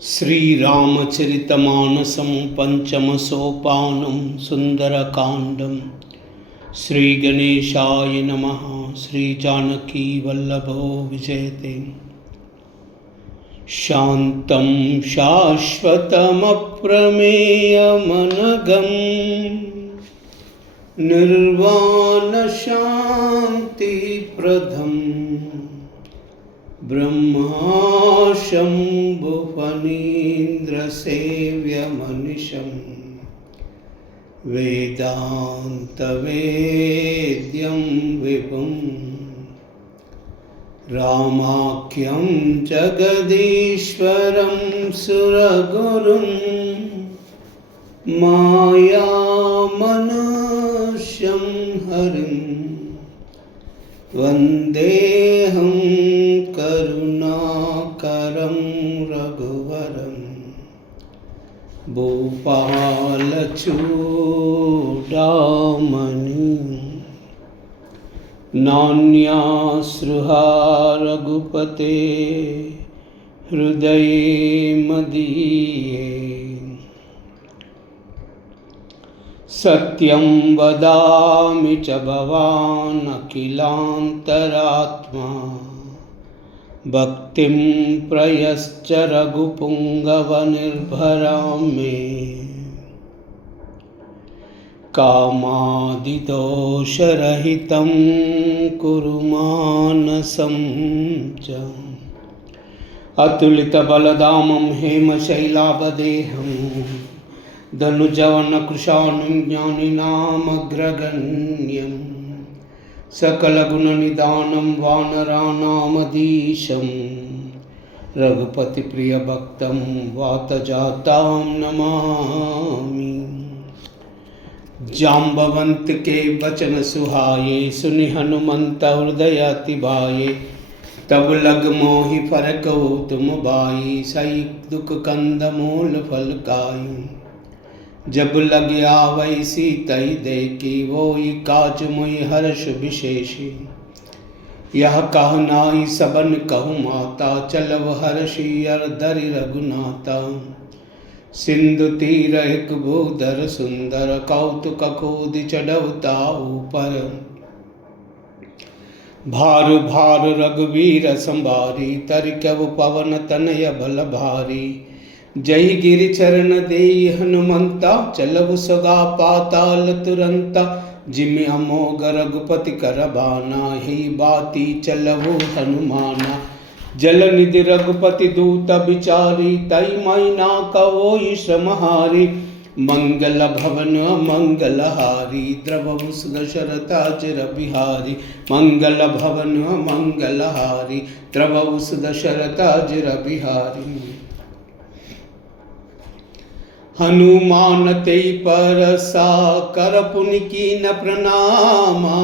श्रीरामचरितमानसं पंचमसोपानं सुंदरकांडं। श्रीगणेशाय नमः। श्रीजानकीवल्लभो विजयते। शान्तं शाश्वतमप्रमेयमनघं निर्वाणशान्तिप्रदं ब्रह्माशम्भुफणीन्द्रसेव्यमनिशं वेदान्तवेद्यं विभुं रामाख्यं जगदीश्वरं सुरगुरुं मायामनुष्यं हरिं वन्देऽहं करुणाकरं रघुवरं भूपालचूडामणिं। नान्यास्रुहा रघुपते हृदये मदीये। सत्यं वदामि च भवान् अखिलान्तरात्मा भक्तिं प्रयश्च रघुपुङ्गवनिर्भरां मे। कामादिदोषरहितं कुरु मानसं च अतुलितबलधामं हेमशैलाभदेहं धनुजवनकृशानं ज्ञानिनामग्रगण्यं सकलगुणनिधानं वानराणामधीशं रघुपतिप्रियभक्तं वातजातां नमामि। जाम्बवंत के वचन सुहाये सुनि हनुमंत हृदय अति भाये। तब लग मोहि फरको तुम बाई सही दुख कंद मूल फल खाई। जब लग आवै सीतई देखी वोई काज मोहि हर्ष विशेषी। यह कह नाई सबन कहु माता चलव हर्षि अर धरि रघुनाथा। सिंधु तीर एक भूधर सुंदर कौतुक कूदि चढ़वता ऊपर। भार भार रघुवीर संभारी तरिकव पवन तनय बल भारी। जय गिरि चरण देई हनुमंता चलव सगा पाताल तुरंता। जिमि अमोघ रघुपति कर बाना ही बाती चलवु हनुमाना। जल निधि रघुपति दूत बिचारी तई मैना कवोई श्रमहारी। मंगल भवन मंगलहारी द्रवहु दशरथ अजर बिहारी। मंगल भवन मंगलहारी द्रवहु दशरथ अजर बिहारी। हनुमान ते परसा कर पुनि कीन प्रणामा।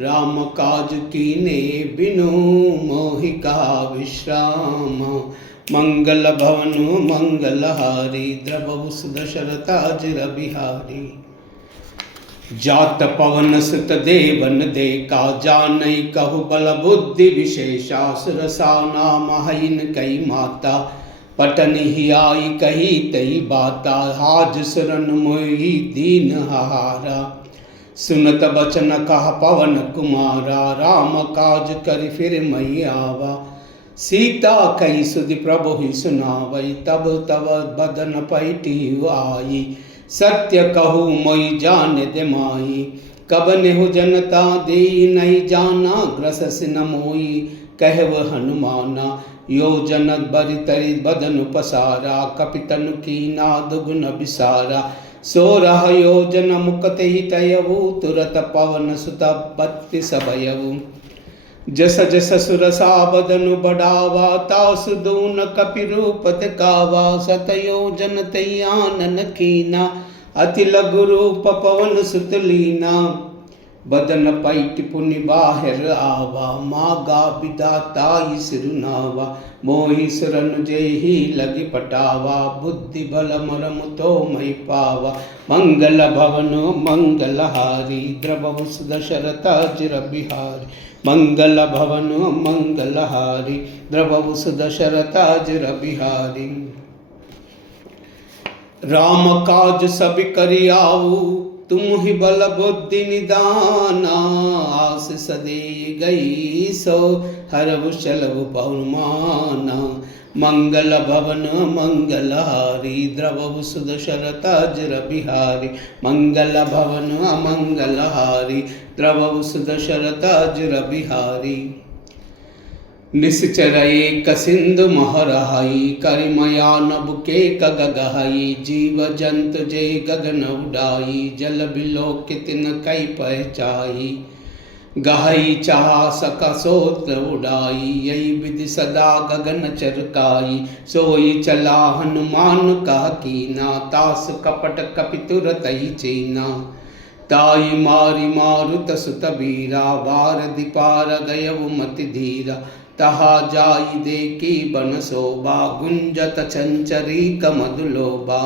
राम काज कीने बिनु मोहि कहा विश्राम। मंगल भवन मंगलहारी द्रवहु दशरथ अजर बिहारी। जात पवन सुत देवन देखा जानई कहु बल बुद्धि विशेषा। सुरसा नाम हइन कई माता पटन ही आई कही तई बाता। हाज सुरन मोहि दीन हारा सुनत बचन कहा पवन कुमारा। राम काज कर फिर मई आवा सीता कही सुधि प्रभु ही सुनावई। तब तब बदन पैटी आई सत्य कहू मोई जान दे माई। कब नेहु जनता दे नहीं जाना ग्रसस न मोई। कहव हनुमाना योजन बरि तरि बदन पसारा। कपितनु की नाद गुण बिसारा। 16 योजन मुकते ही तयवु तुरत पवन सुत बत्ति सबयवु। जस जस सुरसा बदनु बढ़ावा तासु दून कपि रूप दिखावा। 7 योजन तैयानन कीना अति लघु रूप पवन सुत लीना। बदन पैट पुनि बाहर आवा, मागा विदाताई सिरुनावा, मोहि शरण जेहि लगी पटावा, बुद्धि बल मरम तो मई पावा। मंगल भवन मंगलहारी, द्रवहु दशरथ अजिर बिहारी, मंगल भवन मंगलहारी, द्रवहु दशरथ अजिर बिहारी। राम काज सब करियाऊ, तुम ही बल बुद्धि निदाना, आस सदे गई सो हरव चलव पहुमाना। मंगल भवन मंगलहारी, द्रवहु दशरथ अजिर बिहारी, मंगल भवन मंगलहारी, द्रवहु दशरथ अजिर बिहारी। निश्चर एक सिंधु महरहाई, करिमया नभ के कगगहाई, जीव जंतु जे गगन उड़ाई, जल बिलोकित न कई पहचाई। गहाई चाह सका सोत्र उड़ाई, यही विधि सदा गगन चरकाई, सोई चला हनुमान कह कीना, तास कपट कपितुर तही चीना। ताई मारी मारुत सुत बीरा, बार दिपार गयव मति धीरा, तहा जाई देखी बन शोभा, गुंजत चंचरी कमदुलोबा।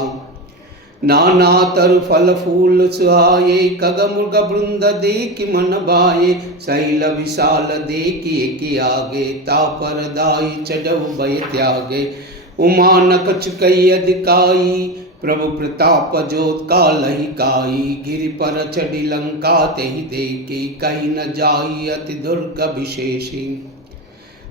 नाना तरु फल फूल सुहाये, कग मृग वृंद देखी मन भाये, शैल विशाल देखी एकी आगे, तापर दाई चढ़ऊ भय त्यागे। उमानक चुकई अधिकाई, प्रभु प्रताप जोत कालहि काई, गिरि पर चढ़ी लंका तेहि देखी, कहीं न जाई अति दुर्ग विशेषी।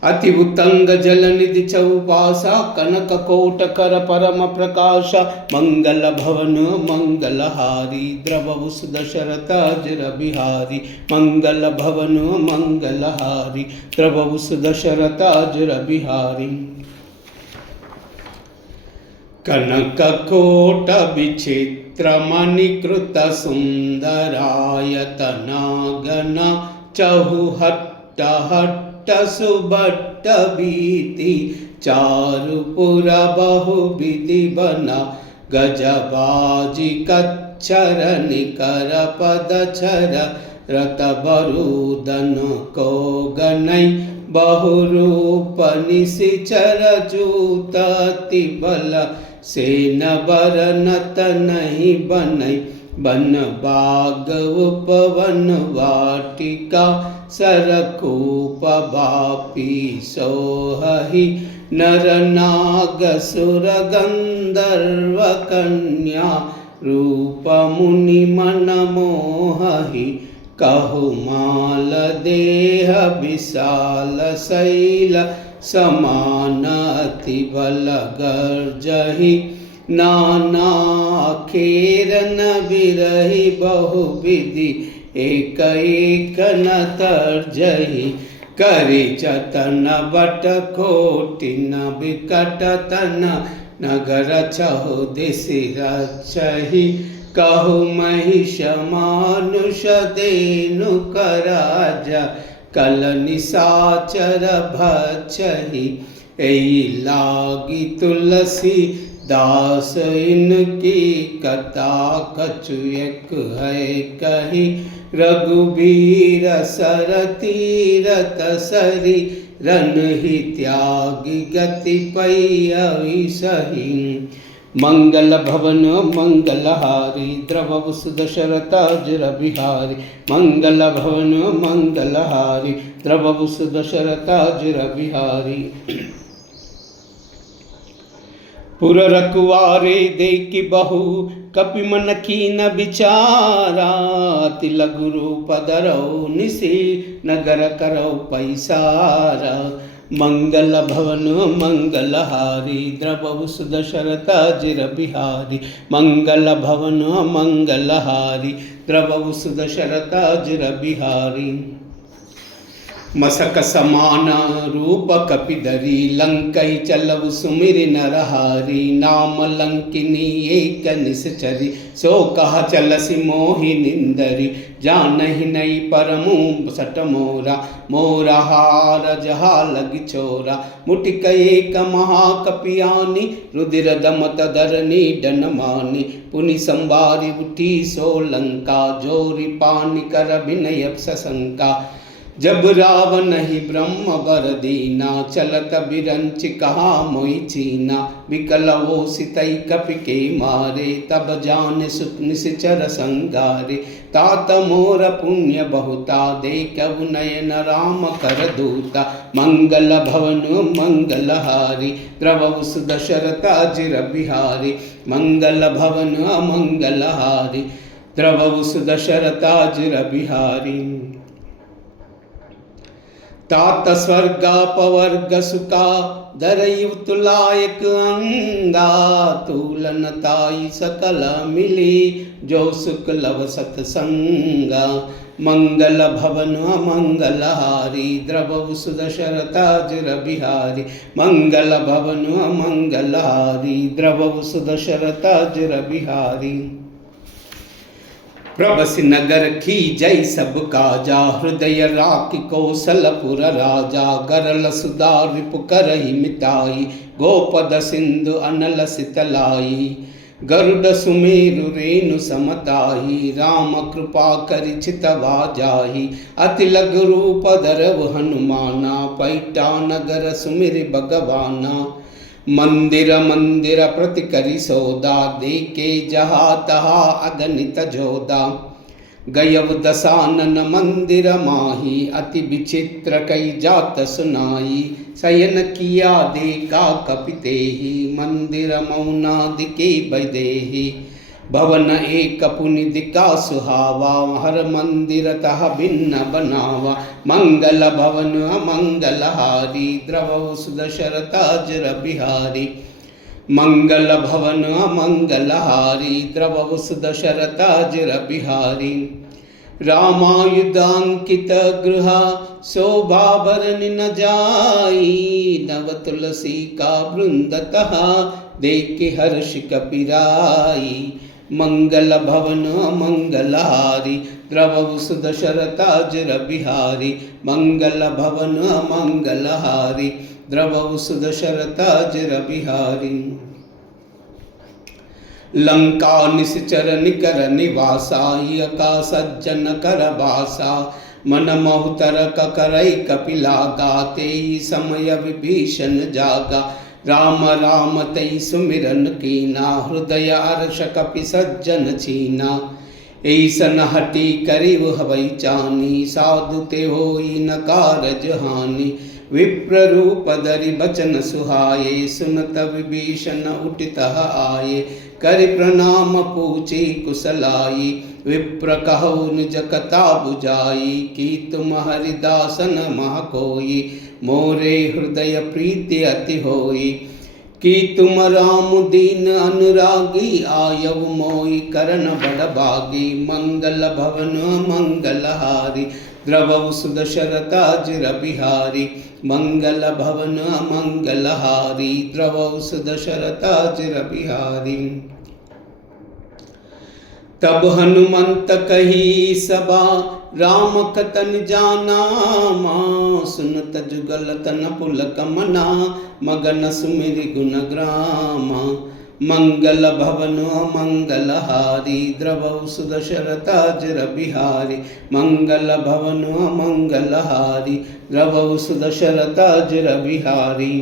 अति उत्तंग जल निधि चौपासा, कनक कोट कर परम प्रकाशा, मंगल भवन मंगलहारी, द्रवहु दशरथ अजिर बिहारी, मंगल भवन मंगलहारी, द्रवहु दशरथ अजिर बिहारी। कनक कोट विचित्र मणिकृत सुंदरायतना, गना चहुहट्ट हट्ट सुभट्ट भीति, चारुपुर बहु विधि बना, गजबाजी कच्छर निकर पदछर, रत बरूदन को गनई, बहुरूप निशिचर जूत अति बल, सेन बरनत नहीं बनई। बन बाग उपवन वाटिका, सरकूप बापी सोहहि, नर नाग सुर गंधर्व कन्या, रूप मुनि मन मोहहि। कहु माल देह विशाल शैल, समान अति बल गर्जहि, नाना खेरन बिरहि बहु विधि, एक एक न तर्जहि। करि जतन बट कोटि न बिकट तन, नगर चहु दिशि रचहि। कहु महिष मानुष देनु कराज, कल निशाचर भक्षहि। एई लागी तुलसी दास इनकी, कथा कछु एक है कही। रघुबीर सर तीरथ सरी, रन ही त्यागी गति पई सही। मंगल भवन मंगलहारी, द्रवहु दशरथ अजिर बिहारी, मंगल भवन मंगलहारी, द्रवहु दशरथ अजिर बिहारी। पुर रखवारे देखि बहु, कपि मन कीन विचारा। अति लघु रूप धरऊ निशि, नगर करऊ पैसारा। मंगल भवन मंगलहारी, द्रवहु दशरथ अजिर बिहारी, मंगल भवन मंगलहारी, द्रवहु दशरथ अजिर बिहारी। मसक समान रूप कपिधरी लंकई चलव सुमिर नरहारी नाम लंकिनी एक निश्चरी सो कह चलसी मोहि निंदरी जानहि नहीं परमु सट मोरा मोरा हार जहा लगी छोरा मुटिक एक महाकपियानी रुदिर दमत धरनी डन मानी पुनि संबारी उठी सो लंका जोरी पानी कर विनय सशंका जब रावण ही ब्रह्म बर दीना चलत बिरंच कहा मोई चीना विकल वो सितई कपि के मारे तब जान सुत निश्चर संगारे तात मोर पुण्य बहुता देखव नयन राम कर दूता मंगल भवन मंगलहारी द्रवउ सुदशरथा जिर बिहारी मंगल भवन मंगलहारी द्रवउ सुदशरथा जिर बिहारी तात स्वर्गा पवर्ग सुका दरयु तुलायक अंगा तूलन ताई सकल मिली जो सुख लव सतसंगा मंगल भवन मंगलहारी द्रवउ सुदशरथा जिर बिहारी मंगल भवन मंगलहारी द्रवउ सुदशरथा जिर बिहारी प्रभसि नगर की जय सब काजा हृदय राखि कौशलपुर राजा गरल सुधा रिपु करहि मिताई गोपद सिंधु अनल सितलाई गरुड सुमेरु रेणु समताही राम कृपा करि चितवा जाही अति लघु रूप धरव हनुमाना पैठा नगर सुमिर भगवाना मंदिर मंदिर प्रति करि सौदा देके जहा तहा अगणित जोदा गयव दसानन मंदिर माही अति विचित्र कई जात सुनाई शयन किया देखा कपितेहि मंदिर मौनादिके वैदेही भवन एक पुनि दिका सुहावा हर मंदिर तह भिन्न बनावा मंगल भवन मंगलहारी द्रवउ सुदशरथा जिर बिहारी मंगल भवन मंगलहारी द्रवउ सुदशरथा जिर बिहारी रामायुधांकित गृह शोभा भरनि न जाई नव तुलसी का वृंदतः देखे हर्ष कपिराई मंगल भवन मंगलहारी द्रवउ सुदशरथा जिर बिहारी मंगल भवन मंगलहारी द्रवउ सुदशरथा जिर बिहारी लंका निश्चर निकर निवासा का सज्जन कर बासा मन महुतर करई कपिला गाते समय विभीषण जागा राम राम तई सुमिरन कीना हृदय अर्ष कपि सज्जन छीना ऐसन हटी करिव हवै चानी साधु ते होई न कारज हानि विप्र रूप धरि बचन सुहाये सुनत विभीषण उठितः आये करि प्रणाम पूछी कुशलाई विप्र कहु निज कथा बुझाई कि तुम हरिदासन मह कोई मोरे हृदय प्रीति अति होई कि तुम राम दीन अनुरागी आयव मोई करण बड़ भागी मंगल भवन मंगलहारी द्रवउ सुदशरथा जिर बिहारी मंगल भवन मंगलहारी द्रवउ सुदशरथा जिर बिहारी तब हनुमंत कही सभा राम कतन जाना माँ सुनत जुगल तन पुलक मना मगन सुमिरि गुण ग्रामा मंगल भवन मंगलहारी द्रवउ सुदशरथा जिर बिहारी मंगल भवन मंगलहारी द्रवउ सुदशरथा जिर बिहारी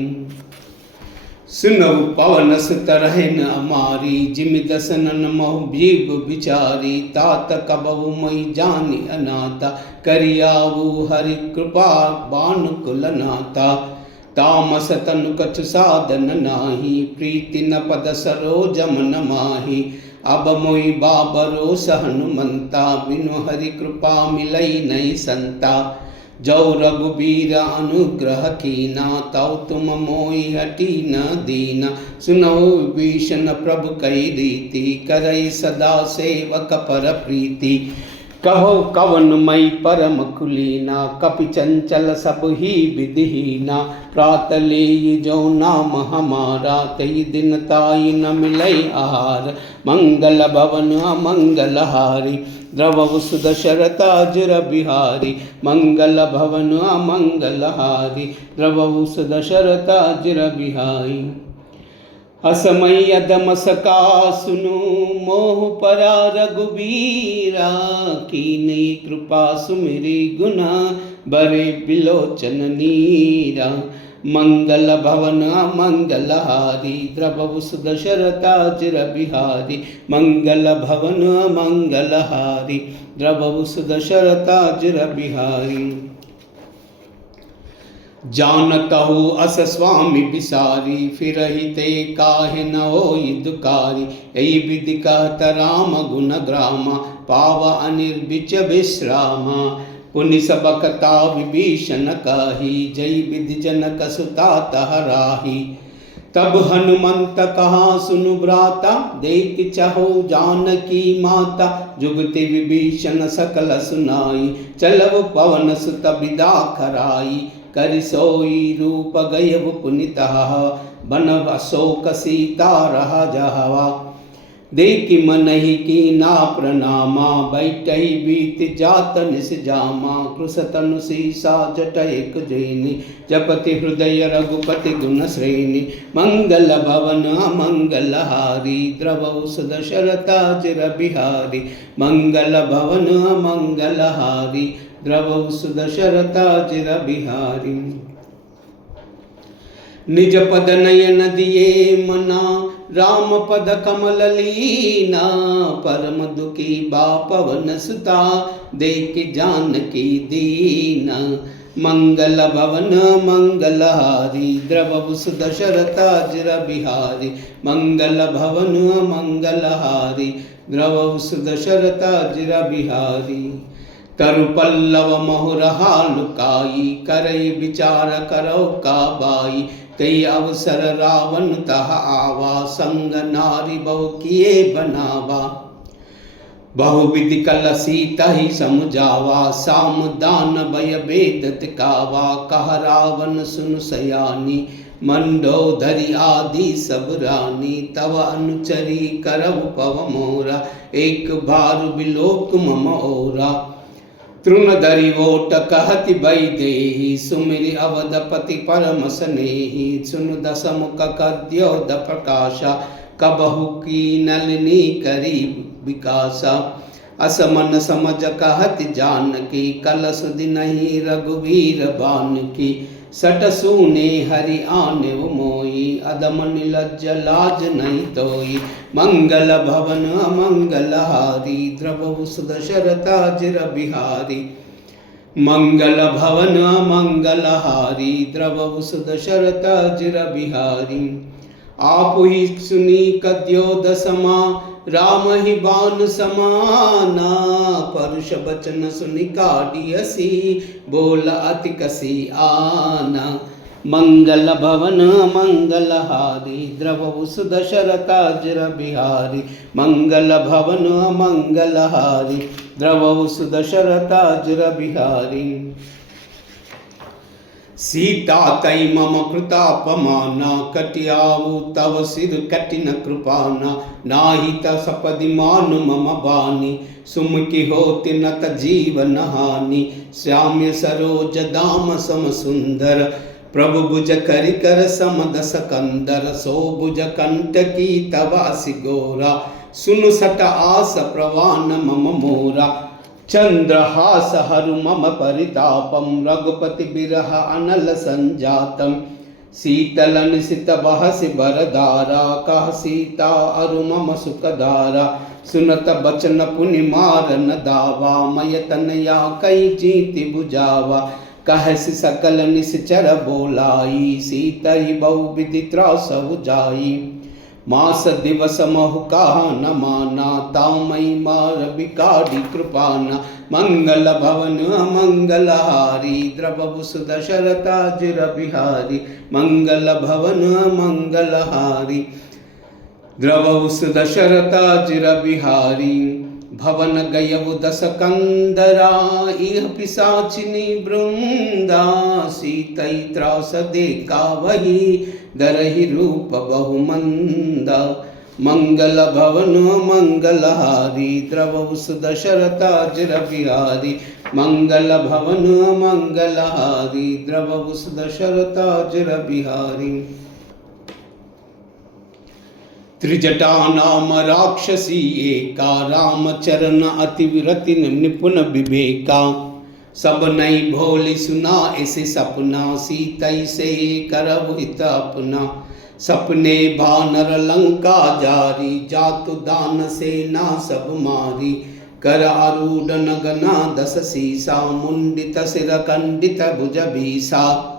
सुनऊ पवन सुत रहन अमारी जिमि दसनन महु जीव बिचारी तात कबहु मई जानि अनाथा करियावु हरि कृपा बानुकुल नाथा तामस तनु कछु साधन नाही प्रीति न पद सरोज मन माही अब मोई बाबरो हनुमंता बिनु हरि कृपा मिलई नहीं संता जो रघुबीर अनुग्रह कीना तौ तुम मोहि हटी न दीना सुनो विभीषण प्रभु कई रीति करई सदा सेवक पर प्रीति कहो कवन मई परम कुलीना, कपि चंचल सब ही विधिहीना। प्रात ले जो नाम हमारा, तई दिन ताई न मिलई आहार। मंगल भवन अमंगल हारी, द्रवहु सुदशरथ अजर बिहारी। मंगल भवन अमंगल हारी, द्रवहु सुदशरथ अजर बिहारी। असमय अदम सका सुनु, मोह परा रघुबीरा। कीनी कृपा सुमिरी गुना, बरे बिलोचन नीरा। मंगल भवन मंगल हारी, द्रवहु सुदशरथ अजर बिहारी। मंगल भवन मंगल हारी, द्रवहु सुदशरथ अजर बिहारी। जानतहु अस स्वामी बिसारी, फिरहि ते काहे न होई दुकारी। यही विधि कहत राम गुण ग्रामा, पाव अनिर्बिच विश्रामा। पुनि सबकता विभीषण कही, जय विधि जनक सुता तहराही। तब हनुमंत कहा सुनु भ्राता, देख चहु जानकी माता। जुगति विभीषण सकल सुनाई, चलव पवन सुत बिदा खराई। कर सोई रूप गयव पुनितः, बन अशोक सीता रहा जहवा। देखि मनहि कीना प्रणामा, बैठहि बीत जात निस जामा। कृश तनु सीसा जटैक जैनी, जपति हृदय रघुपति गुण श्रेणी। मंगल भवन मंगल हारी, द्रवहु सुदशरथ अजर बिहारी। मंगल भवन मंगल हारी, द्रवहु सुदशरथ अजर बिहारी। निज पद नयन दिए मना, राम पद कमल लीना। परम दुखी बा पवन सुता, देख जानकी दीना। मंगल भवन मंगल हारी, द्रवहु सुदशरथ अजर बिहारी। मंगल भवन मंगल हारी, द्रवहु सुदशरथ अजर बिहारी। तरु पल्लव महुरहा लुकाई, करई विचार करौ काबाई। कई अवसर रावण तह आवा, संग नारी बहु किए बनावा। बहुविधि कलसी तहि समझावा, साम दान भय भेद तिकावा। कह रावण सुन सयानी, मंडोदरी आदि सब रानी। तव अनुचरी करव पव मोरा, एक बार बिलोक मम ओरा। तृणधरि ओट कहति भई देहि, सुमिरि अवधपति परम स्नेही। सुन दस मुख कद्योद प्रकाशा, कबहु की नलिनी करी विकासा। असमन समझ कहति जानकी, कलस दिनहि रघुवीर बानकी। सट सूने हरि आने मोई, अदम निलज्ज लाज नहीं तोई। मंगल भवन अमंगल हारी, द्रवहु सुदशरथ अजर बिहारी। मंगल भवन अमंगल हारी, द्रवहु सुदशरथ अजर बिहारी। आप ही सुनी कद्योद समा, राम ही बाण समाना। परुष बचन सुनि काढ़ी हसी, बोल अति कसी आना। मंगल भवन मंगल हारी, द्रवहु सुदशरथ अजर बिहारी। मंगल भवन मंगल हारी, द्रवहु सुदशरथ अजर बिहारी। सीता तई मम कृतापमाना, कटियाऊ तव सिर कठिन कृपाना। नाही त सपदि मानु मम बानी, सुमुखी होति न त जीवन हानि। श्याम्य सरोज दाम सम सुंदर, प्रभु भुज करि कर सम दस कंदर। सो भुज कंटकी तवासि गोरा, सुनु सट आस प्रवान मम मोरा। चंद्रहास हरु मम परितापम, रघुपति बिरह अनल संजातम। शीतल निशित बहसि बरदारा, कह सीता अरु मम सुखदारा। सुनत बचन पुनि मारन दावा, मय तनया कई जीति बुझावा। कहसि सकल निश्चर बोलाई, सीतहि बहु विधि त्रासहु जाई। मास दिवस महु कहा न माना, ताऊ मई मार बिकाढ़ी कृपाना। मंगल भवन मंगल हारी, द्रवहु सुदशरथ अजर बिहारी। मंगल भवन मंगल हारी, द्रवहु सुदशरथ अजर बिहारी। भवन गयव दस कंदरा, इह पिशाचिनी वृंदा, सीतई त्रास देखा वही, दरहि रूप बहुमंदा। मंगल भवन मंगलहारी, द्रवहु सुदशरथाजिर बिहारी, मंगल भवन मंगलहारी, द्रवहु सुदशरथाजिर बिहारी। त्रिजटा नाम राक्षसी एका, रामचरण अति विरति निपुण विवेका, सब नई भोली सुना ऐसे सपना, सीतई से करब हित अपना। सपने भानर लंका जारी, जातु दान सेना सब मारी, कर आरूढ़ नगना दस सीसा, मुंडित सिर खंडित भुज बीसा।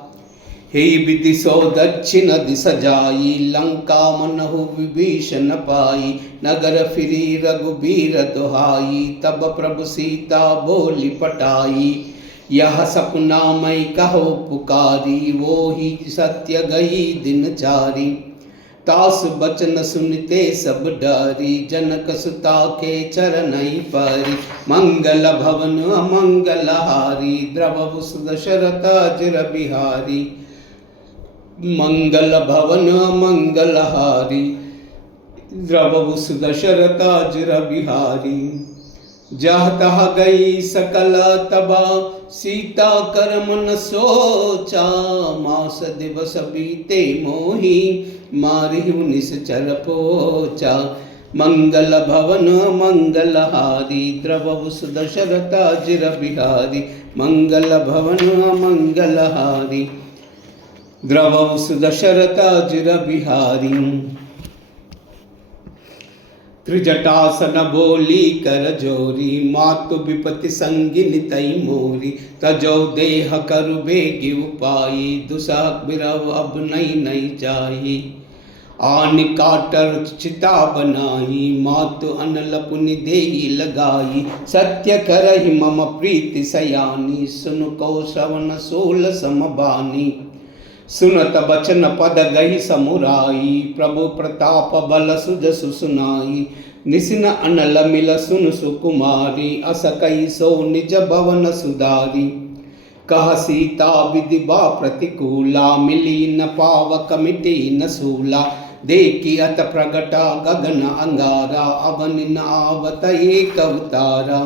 हे विधि सो दक्षिण दिस जाई, लंका मनहु विभीषण पाई, नगर फिरी रघुबीर दुहाई, तब प्रभु सीता बोली पटाई। यह सपना मैं कहो पुकारी, वो ही सत्य गई दिन चारी। तास बचन सुनते सब डारी, जनक सुता के चरणई पारी, मंगल भवन अमंगलहारी, द्रवहु सुदशरथाजिर बिहारी, मंगल भवन मंगलहारी, द्रवहु सुदशरथाजिर बिहारी। जह तह गई सकल तबा, सीता कर मन सोचा, मास दिवस बीते मोही, मारिहु निश्चर पोचा। मंगल भवन मंगलहारी, द्रवहु सुदशरथाजिर बिहारी, मंगल भवन मंगलहारी, द्रवहु सुदशरथाजिर बिहारी। त्रिजटासन बोली कर जोरी, मातु विपति संगिनी तई मोरी, तजो देह करु बेगी उपाई, दुसह बिरव अब नई नई जाई। आन काटर चिता बनाई, मातु अनल पुनि देई लगाई, सत्य करहि मम प्रीति सयानी, सुन को श्रवण सोल समबानी। सुनत बचन पद गही समुराई, प्रभु प्रताप बल सुजसु सुनाई। निसिन अनल मिल सुन सुकुमारी, अस कई सो निज भवन सुधारी। कह सीता विधि बा प्रतिकूला, मिली न पावक मिटी न सूला। देखी अत प्रगटा गगन अंगारा, अवन न आवत एक अवतारा।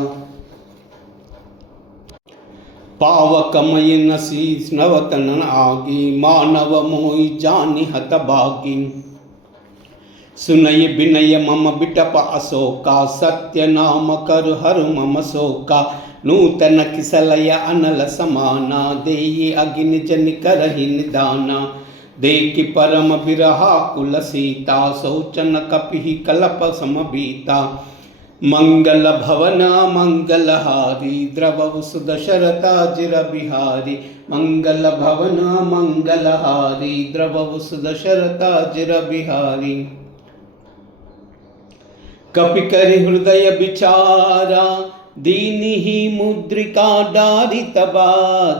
पावकमय नसी नवतन आगी, मानव मोहि जानि हत भागी। सुनय विनय मम बिटप अशोका, सत्य नाम कर हरु मम शोका। नूतन किसलय अनल समाना, देहि अग्नि जन करहि निदाना। देखि परम बिरहा कुल सीता, सोचन कपिहि कलप समबीता। मंगल भवन मंगलहारी, द्रवहु सुदशरथाजिर बिहारी, मंगल भवन मंगलहारी, द्रवहु सुदशरथाजिर बिहारी। कपि करि हृदय विचारा, दीनिहि मुद्रिका डारि तबा।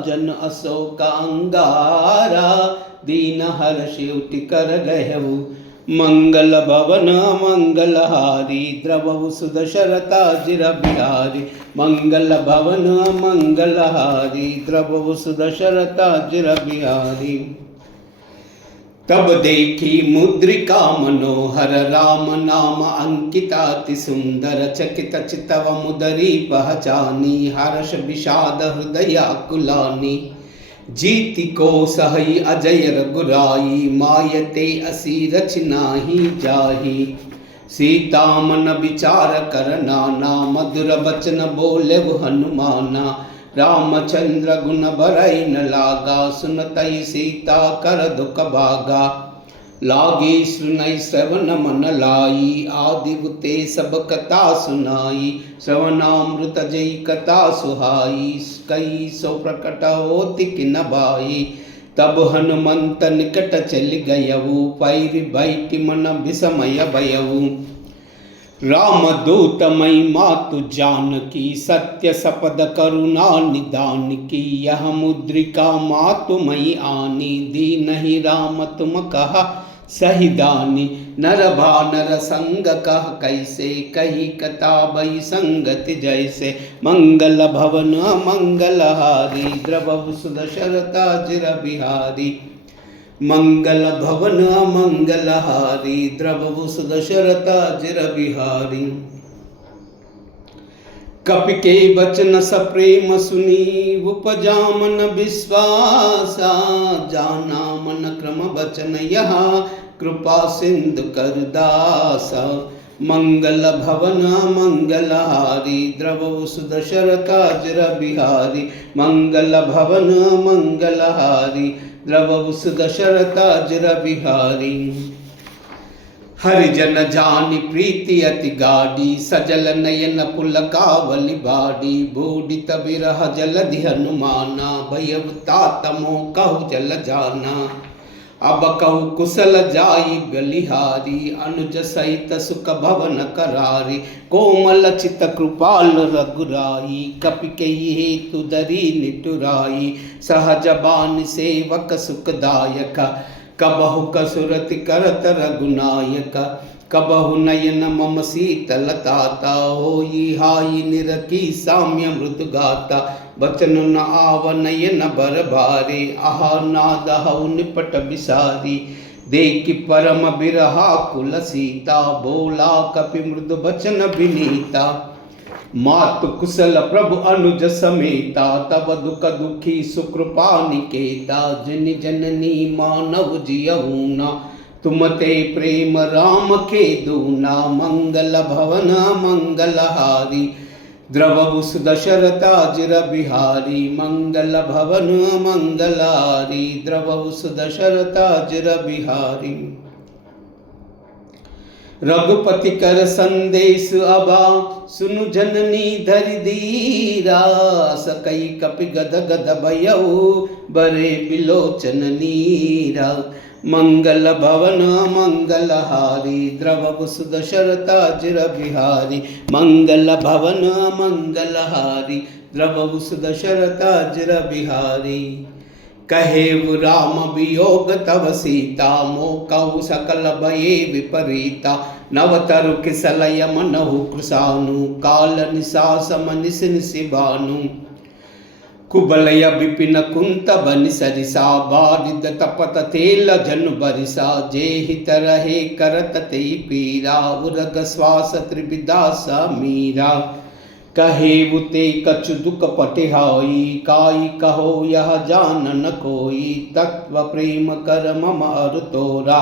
जन अशोक अंगारा, दीन हर्षि उठि कर गयहु। मंगल भवन मंगलहारी, द्रवहु सुदशरथाजिर बिहारी, मंगल भवन मंगलहारी, द्रवहु सुदशरथाजिर बिहारी। तब देखी मुद्रिका मनोहर, राम नाम अंकिता अति सुंदर। चकित चितव मुदरी पहचानी, हर्ष विषाद हृदय कुलानी। जीति को सहई अजय रघुराई, मायते असी रचनाहि जाहि। सीता मन विचार कर नाना, मधुर बचन बोले हनुमाना। रामचंद्र गुण बरई न लागा, सुनतई सीता कर दुख भागा। लागी सुनई श्रवण मन लाई, आदिवते सब कथा सुनाई। श्रवणामृत जई कथा सुहाई, कई सो प्रकट होति किन बाई। तब हनुमंत निकट चल गयऊ, पैरि बैठि मन विस्मय भयऊ। राम दूत मई मातु जानकी, सत्य सपद करुणा निदान की। यह मुद्रिका मातु मई आनी, दीनहि राम तुम कहा सही दानी नर भानर संग कह कैसे, कही कताबई संगति जैसे। मंगल भवन मंगलहारी, द्रवहु सुदशरथा जिर बिहारी। मंगल भवन मंगलहारी, द्रवहु सुदशरथा जिर बिहारी। कपि के बचन सप्रेम सुनी, उपजा मन विश्वासा। जाना मन क्रम बचन यहाँ, कृपा सिंधु कर दासा। मंगल भवन मंगलहारी, द्रवहु सुदशरथा जिर बिहारी। मंगल भवन मंगलहारी, द्रवहु सुदशरथा जिर बिहारी। हरिजन जानि प्रीति अति गाढ़ी, सजल नयन पुलकावली बाड़ी। बूढ़ित बिरह जलधि हनुमाना, भयउ तात मोह कहु जल जाना। अब कहु कुशल जाई बलिहारी, अनुज सहित सुख भवन करारी। कोमल चित कृपाल रघुराई, कपिकई हेतु दरी निटुराई। सहज बान सेवक सुखदायक, कबहु कसुरति करत रघुनायक। कबहु नयन मम शीतल ताता, होई हाई निरखी साम्य मृदु गाता। बचन न आव नयन बर भारे, आहा नाद हऊ निपट बिसारी। देखि परम बिरहा कुल सीता, बोला कपि मृदु बचन विनीता। मातु कुशल प्रभु अनुज समेता, तब दुख दुखी सुकृपा निकेता। जिन जननी मानव जियऊ न, तुम ते प्रेम राम के दूना। मंगल भवन मंगलहारी, द्रवहु सुदशरथा जिर बिहारी। मंगल भवन मंगलहारी, द्रवहु सुदशरथा जिर बिहारी। रघुपति कर संदेश अबा, सुनु जननी धरि धीरा। सकई कपि गद गद भयउ, बरे बिलोचन नीरा। मंगल भवन मंगलहारी, द्रवहु सुदशरथा जिर बिहारी। मंगल भवन मंगलहारी, द्रवहु सुदशरथा जिर बिहारी। कहेउ राम वियोग तव सीता, मोकहु सकल भये विपरीता। नवतरु किसलय मनहु कृशानु, काल निशा सम निस निशि भानु। कुबलय विपिन कुंत बनि सरिसा, बारिद तपत तेल जनु बरिसा। जेहि तरहे करत तेहि पीरा, उरग श्वास त्रिविदासा मीरा। कहेउ ते कछु दुख पटिहाई, काई कहो यह जानन कोई। तत्व प्रेम कर मम अरु तोरा,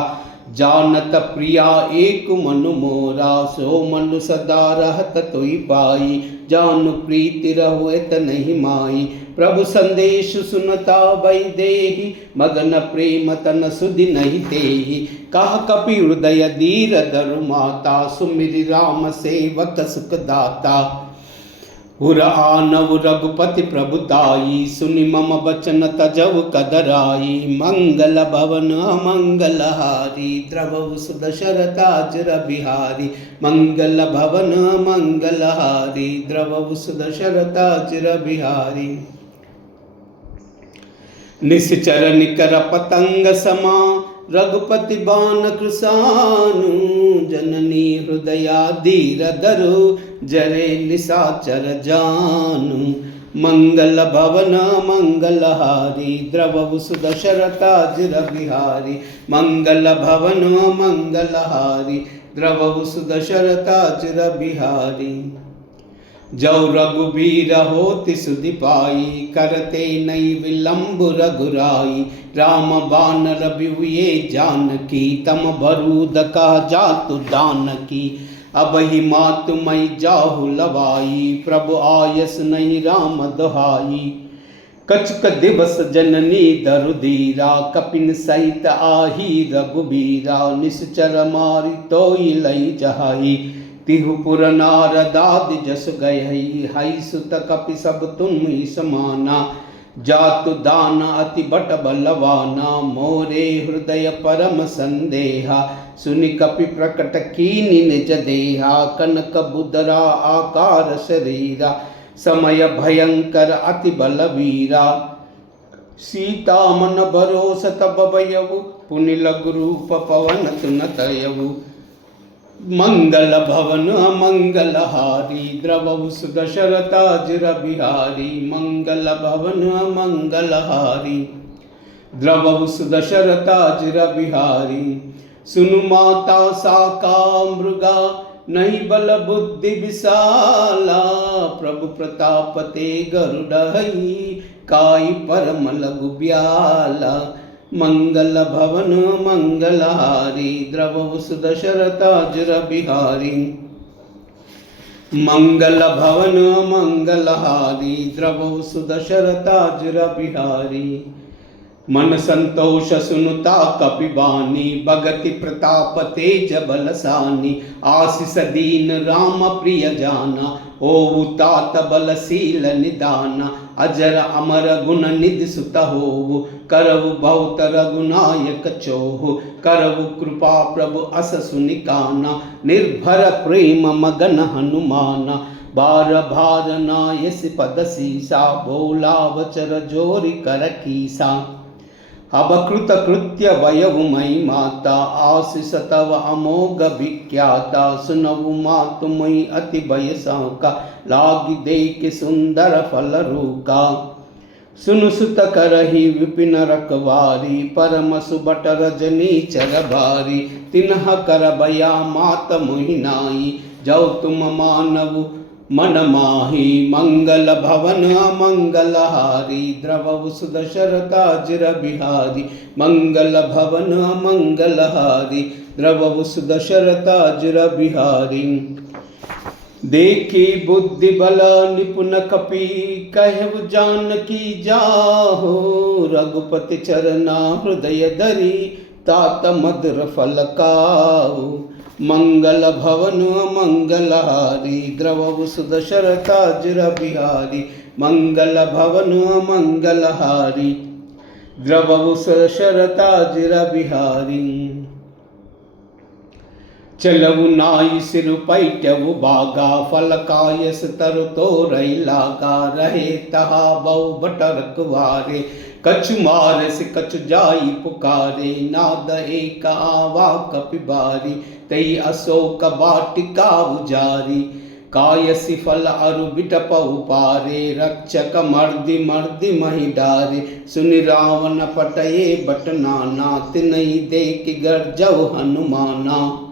जानत प्रिया एक मनु मोरा। सो मनु सदा रहत तोई पाई, जानु प्रीति रहुएत नहीं माई। प्रभु संदेश सुनता भई देहि, मगन प्रेम तन सुधि नहीं तेहि। कह कपि हृदय धीर धरु माता, सुमिरि राम सेवक सुख दाता। उर आनव रघुपति प्रभुताई, सुनि मम बचन तजव कदराई। मंगल भवन मंगलहारी, द्रवहु सुदशरथा जिर बिहारी। मंगल भवन मंगलहारी, द्रवहु सुदशरथा जिर बिहारी। निश्चर निकर पतंग समा, रघुपति बाण कृशानु। जननी हृदया धीर धरु, जरे निशाचर जानु। मंगल भवन मंगलहारी, द्रवहु सुदशरथा जिर बिहारी। मंगल भवन मंगलहारी, द्रवहु सुदशरथा जिर बिहारी। जौ रघुबीर होति सुधि पाई, करते नई विलंब रघुराई। राम बानर बिहुए जानकी, तम भरूद कह जातु जानकी। अब ही मातु मई जाहु लवाई, प्रभु आयस नहीं राम दुहाई। कछुक दिवस जननी दरु धीरा, कपिन सहित आही रघुबीरा। निश्चर मारि तोई लई जहाई, तिहु पुर नारदादि जस गयहि। हई सुत कपि सब तुम ही समाना, जातु दान अति बट बलवाना। मोरे हृदय परम संदेहा, सुनि कपि प्रकट कीनि निज देहा। कनक बुदरा आकार शरीरा, समय भयंकर अति बलवीरा। सीता मन भरोस तब भयऊ, पुनि लघु रूप पवन तुन तयऊ। मंगल भवन अमंगल हारी, द्रवहु सुदशरथाजिर बिहारी। मंगल भवन अमंगल हारी, द्रवहु सुदशरथाजिर बिहारी। सुनु माता साका मृगा, नहीं बल बुद्धि विशाला। प्रभु प्रताप ते गरुड़हि, काई परम लघु ब्याला। मंगल भवन मंगलहारी, द्रवहु सुदशरथाजिर बिहारी। मंगल भवन मंगलहारी, द्रवहु सुदशरथाजिर बिहारी। मन संतोष सुनुता कपिबानी, भगति प्रताप तेज बलसानी। आशीष दीन राम प्रिय जाना, ओऊ तात बलशील निदाना। अजर अमर गुण निधि सुत होवु, करवु बहुत रघुनायक चोहु। करवु कृपा प्रभु अस सुनिकाना, निर्भर प्रेम मगन हनुमाना। बार भार नायस पद सीसा, बोला वचर जोरि कर कीसा। अब कृत कृत्य वयऊ मई माता, आशीष तव अमोघ विख्याता। सुनवु मातु मई अति भय सौका, लागी देख सुंदर फल रूका। सुनु सुत करहि विपिन रखवारी, परम सुबट रजनी चर भारी। तिन्ह कर भया मात मोहिनाई, जो तुम मानव मन माही। मंगल भवन अमंगलहारी, द्रवहु सुदशरथाजिर बिहारी। मंगल भवन अमंगलहारी, द्रवहु सुदशरथाजिर बिहारी। देखी बुद्धि बल निपुण कपि, कहु जानकी जाहो। रघुपति चरना हृदय धरी, तात मधुर फल खाओ। मंगल भवन मंगलहारी, द्रवहु सुदशरथाजिर बिहारी। मंगल भवन मंगलहारी, द्रवहु सुदशरथाजिर बिहारी। चलऊ नाई सिर पैटऊ बागा, फल कायस तरु तोरई लागा। रहे तहा बहु बट रखवारे, कछु मारस कछु जाई पुकारे। नाद एक आवा कपिबारी, तई अशोक वाटिका उजारी। कायसी फल अरु बिटप उपारे, रक्षक मर्दि मर्दि मही डारे। सुनि रावण पटये बट नाना, तिनहि देख गर्जऊ हनुमाना।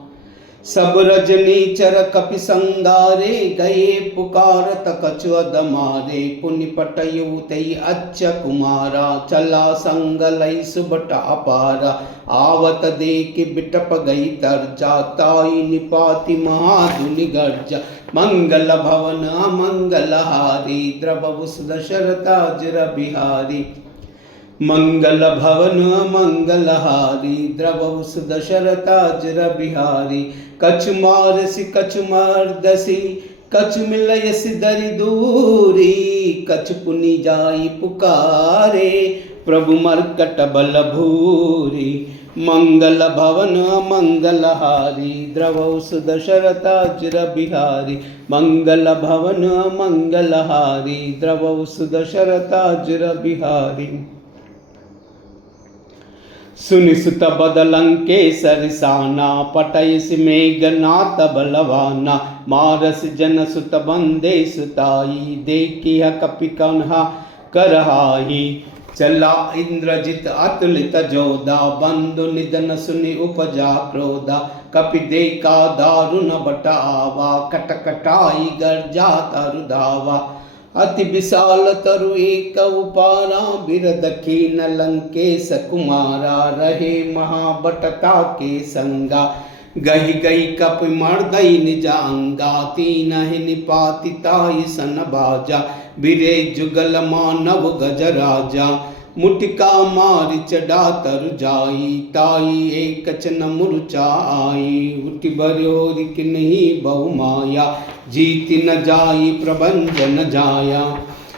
सब रजनी चर कपि संगारे, गए पुकारत कछु अदमारे। पुनि पटयु तई अच्छ कुमारा, चला संग लई सुबट अपारा। आवत देख बिटप गई तरजा, ताई निपाति महाधुनि गर्जा। मंगल भवन अमंगलहारी, द्रवहु सुदशरथाजिर बिहारी। मंगल भवन मंगलहारी, द्रवहु सुदशरथाजिर बिहारी। कछु मारसि कछु मर्दसि, कछु मिलयसि दरि दूरी। कछु पुनि जाई पुकारे, प्रभु मर्कट बल भूरी। मंगल भवन मंगलहारी, द्रवहु सुदशरथाजिर बिहारी। मंगल भवन मंगलहारी, द्रवहु सुदशरथाजिर बिहारी। सुनि सुत बदलंकेसर साना, पटयसि मेघनाथ बलवाना। मारस जन सुत बंदे सुताई, देखिह कपि कन्हा करहाई। चला इंद्रजित अतुलित जोधा, बंधु निधन सुनि उपजा क्रोधा। कपि देखा दारुण बट आवा, कटकटाई गर्जा तरु धावा। अति विशाल तरु एक उपारा, बिरद कीन लंकेश कुमारा। रहे महाबटता के संगा, गही गही कपि मर्दई निजांगा। तीनहि निपाति ताई सन बाजा, बिरे जुगल मानव गजराजा। मुटिका मारि चढ़ा तरु जाई, ताई एक चन मुरचा आई। उठि बर्योरि किन्ही बहु माया, जीति न जाई प्रबंध न जाया।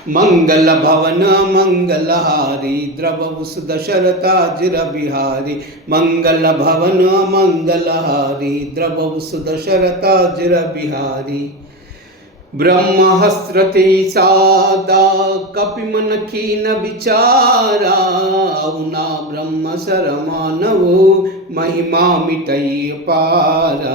मंगल भवन मंगलहारी, द्रवहु सुदशरथाजिर बिहारी। मंगल भवन मंगलहारी, द्रवहु सुदशरथाजिर बिहारी। ब्रह्महस्रते सादा कपिमन खीन विचारा औना ब्रह्म सरमानवो महिमा मिटई पारा।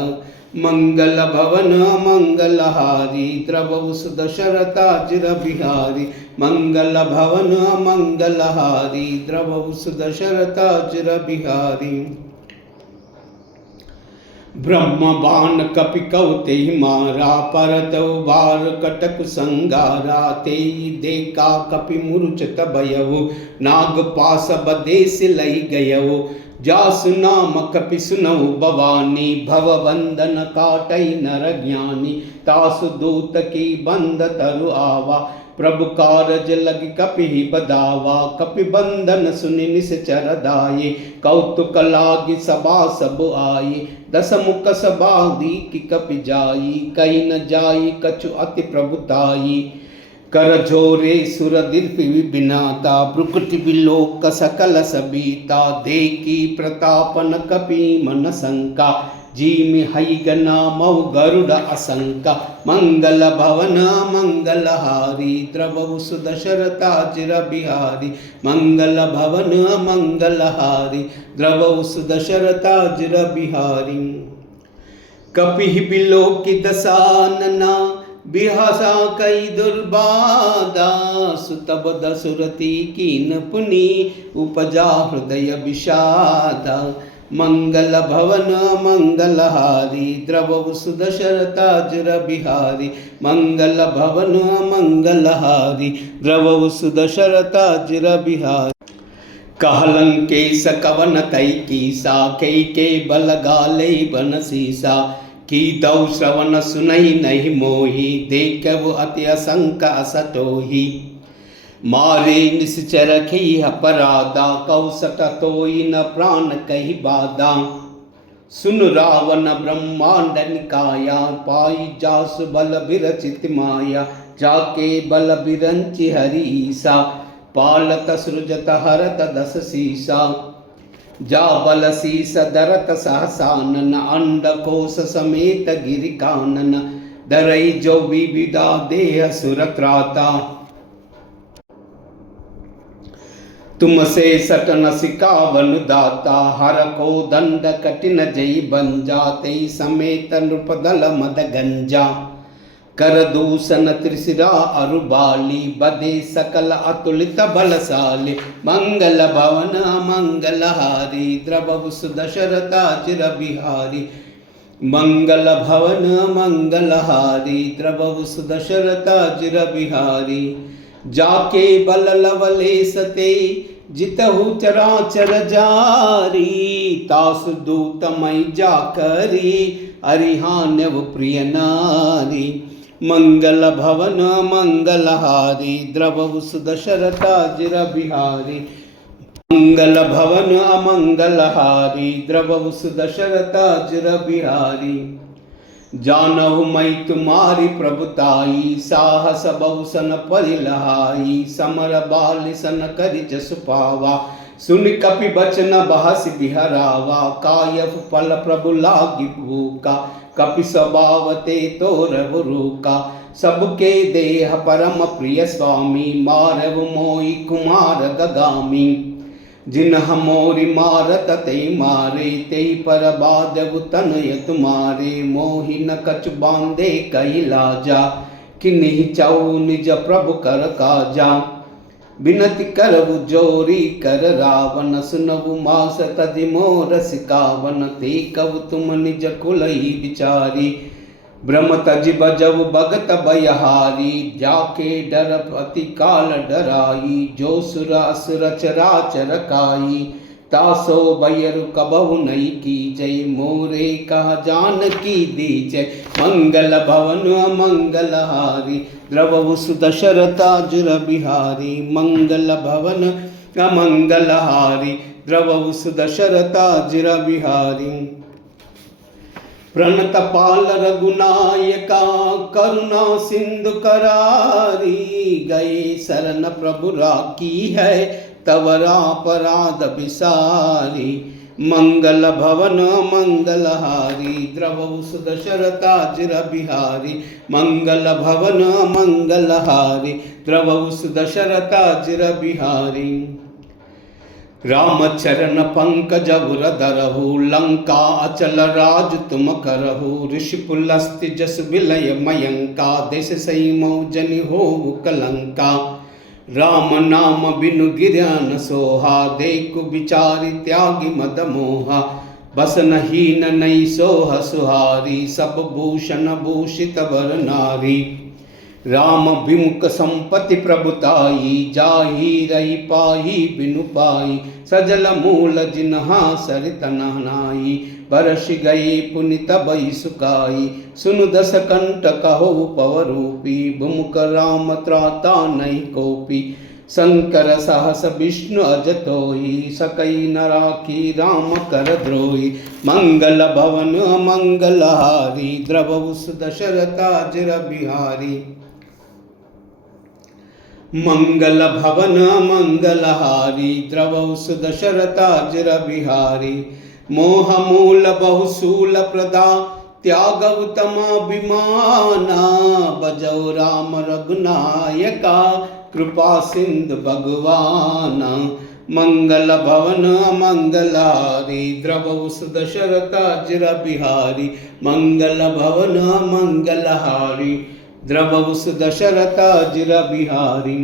मंगल भवन मंगलहारी द्रवौ सुदशरथाजिर बिहारी। मंगल भवन मंगलहारी द्रवौ सुदशरथाजिर बिहारी। ब्रह्म बाण कपि कौते मारा परत बार कटक संगारा। ते देखा कपि मूर्छित भयउ नाग पास बदेश लई गयउ। जासु नाम कपि सुनऊ भवानी भव बंधन काटई नर ज्ञानी। तासु दूत की बंद तरु आवा प्रभु कारज लग कपि बदावा। कपि बंधन सुनि निश्चर दाये कौतुक लागी सभा सब आये। दस मुख सभा दीक कपि जाई कही न जाई कछु अति प्रभुताई। कर झोरे सुर दिर्पि विबिनाता ब्रुकुटि बिलोक सकल सबीता। देखी प्रतापन कपि मन शंका जीमि हई गना मऊ गरुड़ असंका। मंगल भवन मंगलहारी द्रवौ सुदशरथाजिर बिहारी। मंगल भवन मंगलहारी द्रवौ सुदशरथाजिर बिहारी। कपि बिलोकि दशानना बिहासा कई दुर्बाधा। सुतब दसुरति कीन पुनि उपजा हृदय विषादा। मंगल भवन मंगलहारी द्रवौ सुदशरथाजिर बिहारी। मंगल भवन मंगलहारी द्रवौ सुदशरथाजिर बिहारी। कहलंकेश कवन तई कीसा कई के बल गाले बन सीसा। की दौ श्रवण सुनई नहीं मोही देखव अति असंक असटोही। मारे निश्चर खी अपराधा कौसट तोई न प्राण कही बाधा। सुन रावण ब्रह्मांड निकाया पाई जासु बल विरचित माया। जाके बल बिरंचि हरीसा पालत सृजत हरत दस सीसा। जा बल शीस दरत सहसानन अंड कोश समेत गिरि कानन। दरई जो विविधा देह सुरत्राता तुमसे सटन सिकावन दाता। हर को दंड कठिन जई बन जाते समेत नृपदल मद गंजा। कर दूषण त्रिशिरा अरुबाली बदे सकल अतुलित बलशाली। मंगल भवन मंगलहारी द्रवौ सुदशरथाजिर बिहारी। मंगल भवन मंगलहारी द्रवौ सुदशरथाजिर बिहारी। जाके बल लवलेश ते जितहु चराचर जारी। तासु दूतमय जाकरी अरिहान्यव प्रिय नारी। मंगल भवन मंगलहारी द्रवौ सुदशरथाजिर बिहारी। मंगल भवन अमंगलहारी द्रवौ सुदशरथाजिर बिहारी। जानहु मैं तुम्हारी प्रभुताई साहस बहुसन परिलहाई। समर बाल सन करि जसु पावा सुन कपि बचन बहस बिहरावा। कायफ पल प्रभु लागी भूका कपि स्वभावते तोरव रूका। सबके देह परम प्रिय स्वामी मारव मोई कुमार गगामी। जिन्ह मोरि मारत ते मारे ते पर बादव तनय तुम्हारे। मोहि न कछु बांधे कई लाजा किन्हि चाऊ निज प्रभु कर काजा। बिनति करवु जोरी कर रावण सुनवु मास तदि मोर सिकावन। ते कव तुम निज कुलई विचारी ब्रह्म तज बजव भगत भयहारी। जाके डर अति काल डराई जो सुर असुर चराचर काई। तासो भयरु कबहु नहीं की जय मोरे कह जान की दीजय। मंगल भवन मंगलहारी द्रवौ सुदशरथाजिर बिहारी। मंगल भवन अमंगलहारी द्रवौ सुदशरथाजिर बिहारी। प्रणत पाल रघुनायका करुणा सिंधु करारी। गए शरण प्रभु राखी है तवरा अपराध विसारी। मंगल भवन मंगलहारी द्रवहु सुदशरथाजिर बिहारी मंगल भवन मंगलहारी द्रवहु सुदशरथाजिर बिहारी रामचरण पंकज धरहु लंका अचल राज तुम करहु ऋषि पुलस्त्य जस विलय मयंका देश सही मौजनि होवु कलंका राम नाम बिनु गिरन सोहा देखु विचारि त्यागी मद मोहा बसन हीन नहीं सोह सुहारी सब भूषण भूषित वर नारी राम विमुख संपत्ति प्रभुताई जाही रही पाही बिनु पाई सजल मूल जिन्हा सरित नहनाई बरस गई पुनि तबई सुकाई सुनु दस कंठ कहो पवरूपी भुमुख राम त्राता नहीं कोपी शंकर सहस विष्णु अजतोई सकई न राखी राम कर द्रोही मंगल भवन मंगलहारी द्रवहु सुदशरथाजिर बिहारी मंगल भवन मंगलहारी द्रवहु सुदशरथाजिर बिहारी मोह मूल बहुशूल प्रदा त्याग उत्तमाभिमाना बजौ राम रघुनायका कृपा सिंधु भगवाना मंगल भवन मंगलहारी द्रवहु सुदशरथाजिर बिहारी मंगल भवन मंगलहारी द्रवहु सुदशरथाजिर बिहारी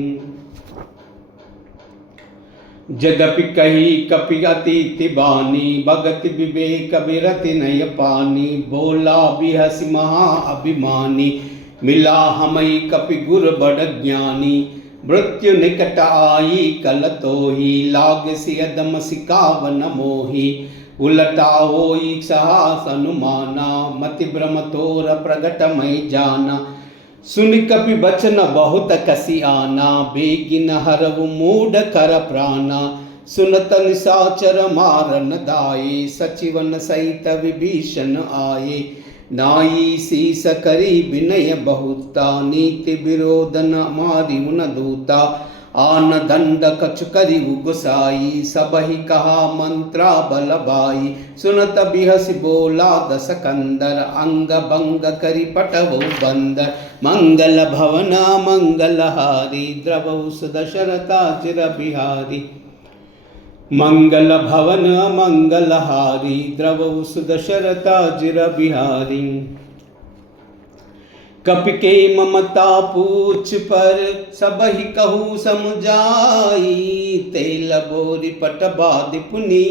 जदपि कही कपि अतिथि बानी भगति विवेक विरति नय पानी बोला बिहसि महा अभिमानी मिला हमई कपि गुर बड़ ज्ञानी मृत्यु निकट आई कल तोही लाग सियदम सिकावन मोही उलटा होई साहस अनुमाना मति भ्रम तोर प्रगट मई जाना सुन कपि बचन बहुत कसी आना बेगिन हरवु मूढ़ कर प्राणा सुनत निशाचर मारन दाये सचिवन सहित विभीषण आये नाई शीस करी विनय बहुता नीति विरोधन मारि उन दूता आन दंड कछु करि गुसाई सबहि कहा मंत्रा बलबाई सुनत बिहसि बोला दस कंदर अंग भंग करि पटवो बंदर मंगल भवन मंगलहारी द्रवहु सुदशरथाजिर बिहारी मंगल भवन मंगलहारी द्रवहु सुदशरथाजिर बिहारी कपि के ममता पूछ पर सबहि कहू समझाई तेल बोरि पट बादि पुनि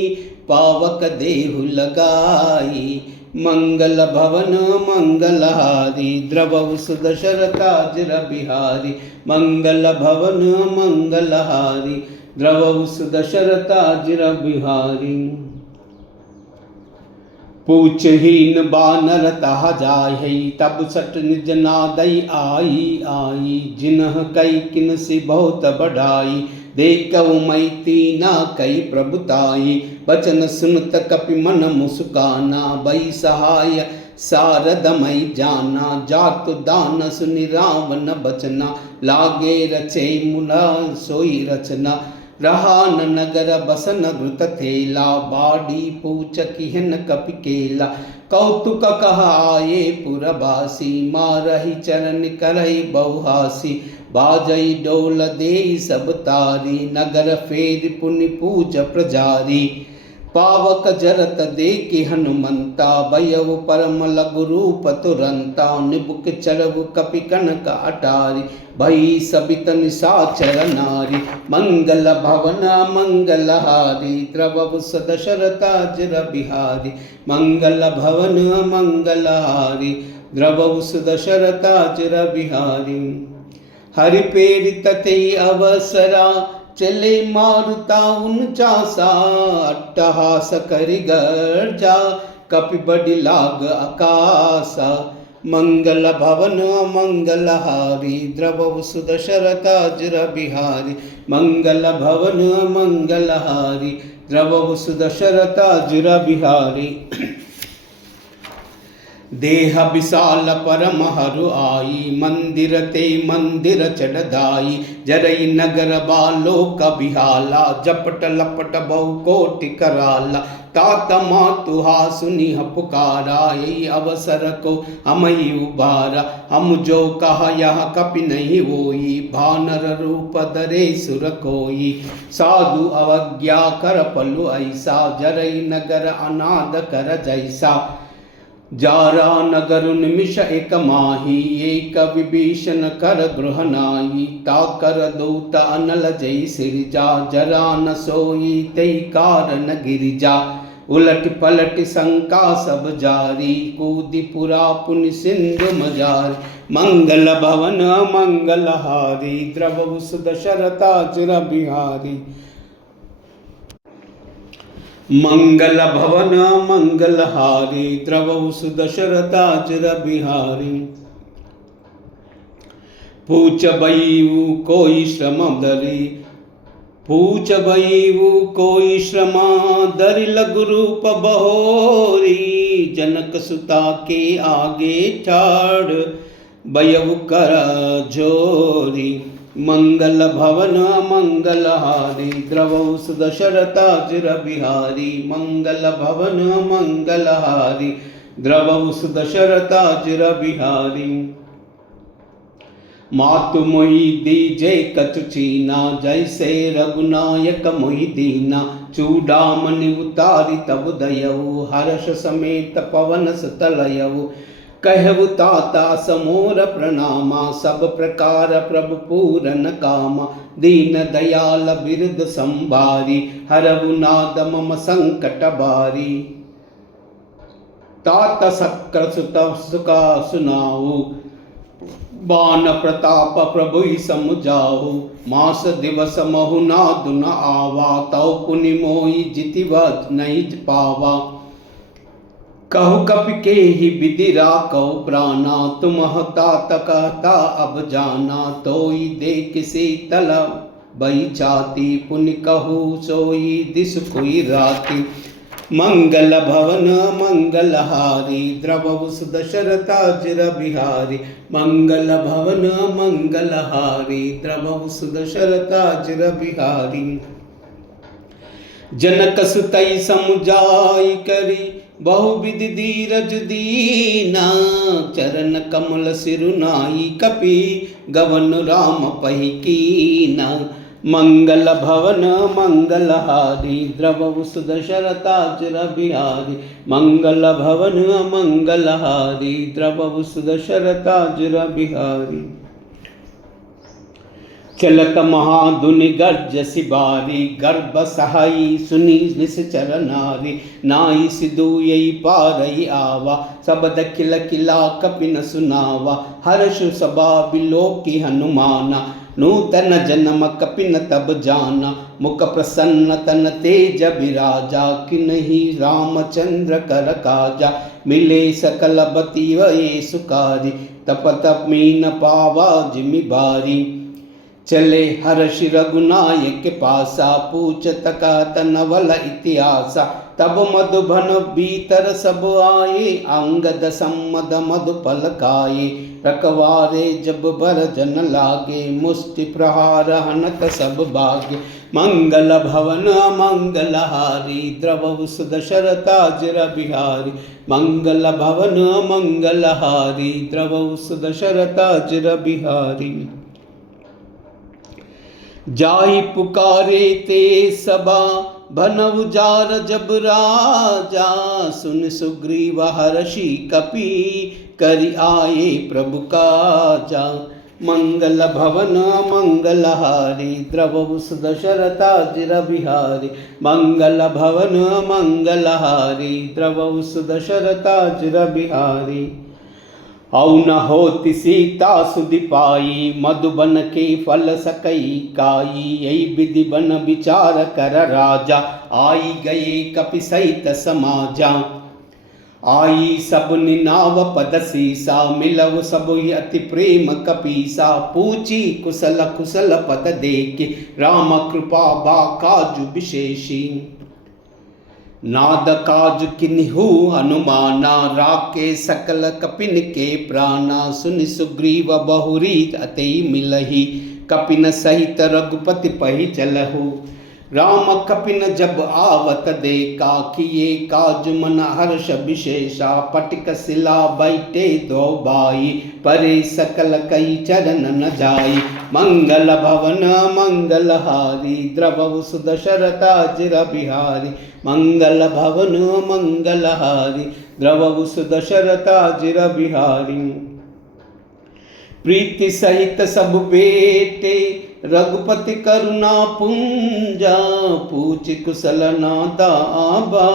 पावक देहु लगाई मंगल भवन मंगलहारी द्रवहु सुदशरथाजिर बिहारी मंगल भवन मंगलहारी द्रवहु सुदशरथाजिर बिहारी पूछहीन बानर तह जाहि तब सट निज नादई आई जिन्ह कई किन सी बहुत बढ़ाई देखऊ मैती ना कई प्रभुताई बचन सुनत कपि मन मुस्काना बई सहाय सारदमय जाना जातु दान सुनि रावण बचना लागे रचे मुना सोई रचना रहा न नगर बसन घृत थेला बाड़ी पूछ किहन कपि केला कौतुक कहाये पुरबासी मारहि चरण करहि बहुहासी बाजई डोल देई सब तारी नगर फेर पुनि पूज प्रजारी पावक जरत देखि हनुमंता भयउ परम लघु रूप तुरंता निबुक चरवु कपि कनक अटारी भई सबित निशाचर नारी मंगल भवन मंगलहारी द्रवहु सुदशरथाजिर बिहारी मंगल भवन मंगलहारी द्रवहु सुदशरथाजिर बिहारी हरि प्रेरित ते अवसरा चले मारुता उनचासा अट्टहास करि गर्जा कपि बड़ि लाग आकाशा मंगल भवन मंगलहारी द्रवहु सुदशरथाजिर बिहारी मंगल भवन मंगलहारी द्रवहु सुदशरथाजिर बिहारी देह विशाल परम हरु आई, मंदिर ते मंदिर चढ़दाई, जरई नगर बालोक बिहाला, जपट लपट बहु कोटि कराला, तात मातुहा सुनिह पुकारा, यही अवसर को हम ही उबारा, हम जो कहा यह कपि नहीं होई, भानर रूप धरे सुर कोई, साधु अवज्ञा कर पलु ऐसा, जरई नगर अनाद कर जैसा, जारा नगर निमिष एक माही, एक विभीषण कर गृह नाई, ताकर दूत अनल जय सिरजा, जरा न सोई तई कारण गिरिजा, उलट पलट शंका सब जारी, कूदि पुरा पुनि सिंधु मजार, मंगल भवन मंगल हारी, द्रवहु सुदशरथा चिर बिहारी, मंगल भवन मंगल हारी, द्रवहु सुदशरथा चिर बिहारी, पूछ बयु कोई श्रम धरी, पूछ बयु कोई श्रम धरि, लघु रूप बहोरी, जनक सुता के आगे ठाड़ बयउ कर जोरी, मंगल भवन मंगल हारी, द्रवहु सुदशरथा चिर बिहारी, मंगल भवन मंगल हारी, द्रवहु सुदशरथा चिर बिहारी, मातु मोहि दीजे कछु चीना, जैसे रघुनायक मोहि दीना, चूड़ामणि उतारी तब दयऊ, हर्ष समेत पवन सुतलयऊ, कहु ताता समोर प्रणामा, सब प्रकार प्रभु पूरन कामा, दीन दयाल बिरद संभारी, हरहु नाद मम संकट बारी, तात सक्र सुत सुका सुनाऊ, बान प्रताप प्रभु समुझाऊ, मास दिवस महु नादु न आवा, तौ पुनि मोहि जितिव नहीं पावा, कहु कपि के ही विधि राखौ प्राणा, तुम तात कहता अब जाना, तोई दे किसी तल बही छाती, पुनि कहु सोई दिस कोई राती, मंगल भवन मंगल हारी, द्रवहु सुदशरथा चिर बिहारी, मंगल भवन मंगल हारी, द्रवहु सुदशरथा चिर बिहारी, जनक सुतई समुझाई करी, बहुविधि धीरज दीना, चरण कमल सिरुनाई, कपि गवन राम पहि कीना, मंगल भवन मंगल हारी, द्रवहु सुदशरथा चिर बिहारी, मंगल भवन मंगल हारी, द्रवहु सुदशरथा चिर बिहारी, चलत महाधुनि गर्ज सिबारी, गर्भ सहाई सुनी निश्चर नारी, नाई सिधुयई पारई आवा, सबद खिल खिला कपि न सुनावा, हर्ष सभा बिलोकी हनुमाना, नूतन जन्म कपि न तब जाना, मुख प्रसन्न तन तेज बिराजा, किन्ही रामचंद्र कर काजा, मिले सकल बती वे सुकारी, तप तप मीन पावा जिमि बारी, चले हर्षि रघुनायक पासा, पूछत कहत नवल इतिहासा, तब मधुबन भीतर सब आए, अंगद सम्मद मधुपल खाए, रखवारे जब बर जन लागे, मुष्टि प्रहार हनत सब भागे, मंगल भवन मंगल हारी, द्रवहु सुदशरथा चिर बिहारी, मंगल भवन मंगल हारी, द्रवहु सुदशरथा चिर बिहारी, जाहि पुकारे ते सबा, भनउ जार जब राजा, सुन सुग्रीव हर्षि कपि, करि आए प्रभु काजा, मंगल भवन मंगल हारी, द्रवहु सुदशरथा चिर बिहारी, मंगल भवन मंगल हारी, द्रवहु सुदशरथा चिर बिहारी, औ न होति सीता सुधि पाई, मधुबन के फल सकई काई, यही विधि बन विचार कर राजा, आई गए कपि सहित समाजा, आई सब निनाव पद सीसा, मिलव सब अति प्रेम कपीसा, पूछी कुशल कुशल पद देके, राम कृपा बा काजु विशेषी, नाद काज किन्हु अनुमाना, राके सकल कपिन के प्राणा। सुनि सुग्रीव बहुरी अतई मिलही, कपिन सहित रघुपति पहि चलहु। राम कपिन जब आवत देखा, किए काज मन हर्ष विशेषा। पटिक शिला बैठे दो बाई, परे सकल कई चरण न जाई। मंगल भवन मंगलहारी, द्रवहु सुदशरथा चिर बिहारी। मंगल भवन मंगलहारी, द्रवहु सुदशरथा चिर बिहारी। प्रीति सहित सब बेटे, रघुपति करुणा पुंजा। पूछ कुशल नादाबा,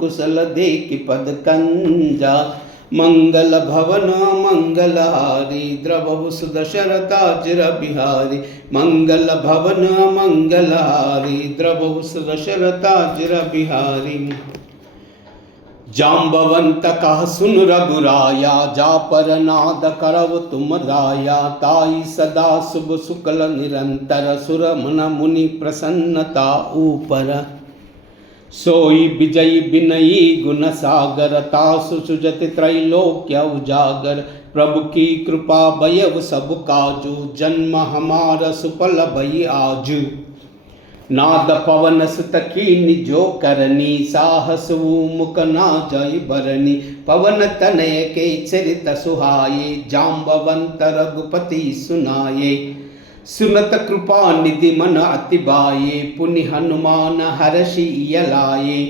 कुशल देख पद कंजा। मंगल भवन मंगलहारी, द्रवहु सुदशरथा चिर बिहारी। मंगल भवन मंगलहारी, द्रवहु सुदशरथा चिर बिहारी। जाम्बवंत कह सुन रघुराया, जा पर नाद करव तुम राया। ताई सदा शुभ शुक्ल निरंतर, सुर मन मुनि प्रसन्नता ऊपर। सोई विजयी बिनयी गुण सागर, तासु सुजत त्रैलोक्य उजागर। प्रभु की कृपा भयव सब काजू, जन्म हमारा सुफल भई आजू। नाद पवन सुत कीनि जो करनी, साहस मुख ना जय बरनी। पवन तनय के चरित सुहाये, जाम्बवंत रघुपति सुनाये। सुनत कृपा निधि मन अति बाये, पुनि हनुमान हर्षि यलाये।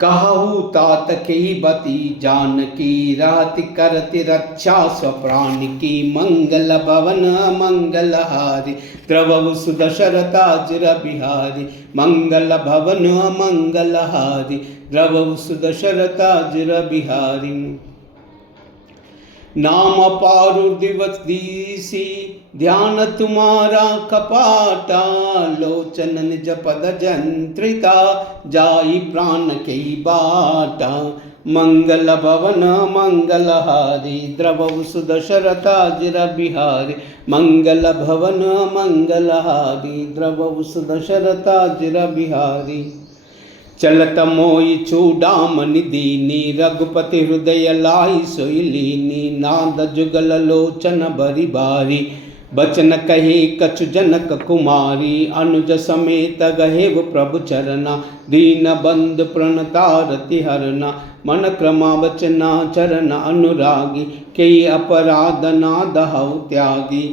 कहु तात के बती जानकी, रहति करति रक्षा स्वप्राण की। मंगल भवन मंगलहारी, द्रवहु सुदशरथा चिर बिहारी। मंगल भवन मंगलहारी, द्रवहु सुदशरथा चिर बिहारी। नाम पारु दिवस दीसी, ध्यान तुम्हारा कपाटा। लोचन निज पद जंत्रिता, जाई प्राण के बाटा। मंगल भवन मंगलहारी, द्रवहु सुदशरथा चिर बिहारी। मंगल भवन मंगलहारी, द्रवहु सुदशरथा चिर बिहारी। चलत मोई चूड़ामणि दीनी, रघुपति हृदय लाई सोई लीनी। नाद जुगल लोचन बरी बारी, बचन कहे कछु जनक कुमारी। अनुज समेत गहेव प्रभु चरना, दीन बंधु प्रणतारति हरना। मन क्रमा वचना चरण अनुरागी, कई अपराध नाद हऊ त्यागी।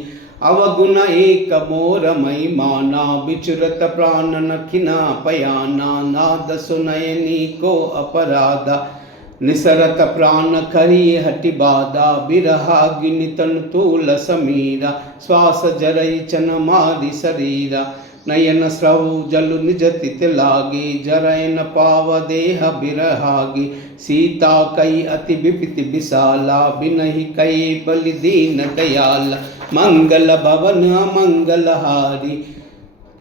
अवगुण एक मोर मई माना, बिचुरत प्राण नखिना पयाना। नाद सुनयनी को अपराधा, निसरत प्राण खरी हटि बाधा। बिरहागिनि तनु तूल समीरा, श्वास जरई चन मारी शरीरा। नयन स्रवु जलु निज तित लागी, जरयन पाव देह बिरहागी। सीता कई अति विपिति विशाला, बिनहि कई बलि दीन दयाला। मंगल भवन मंगलहारी,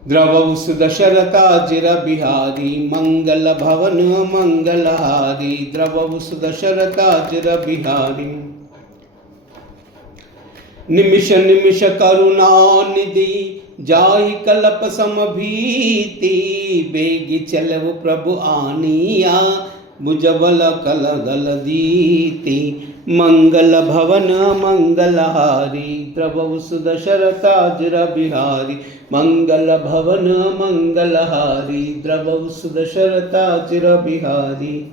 द्रवहु सुदशरथा चिर बिहारी। मंगल भवन मंगलहारी, द्रवहु सुदशरथा चिर बिहारी। निमिष निमिष करुणा निधि, जाहि कलप समभीति। बेगी चलव प्रभु आनिया, भुजबल कल दल दीति। मंगल भवन मंगलहारी, द्रवहु सुदशरथा चिर बिहारी। मंगल भवन मंगलहारी, द्रवहु सुदशरथा चिर बिहारी।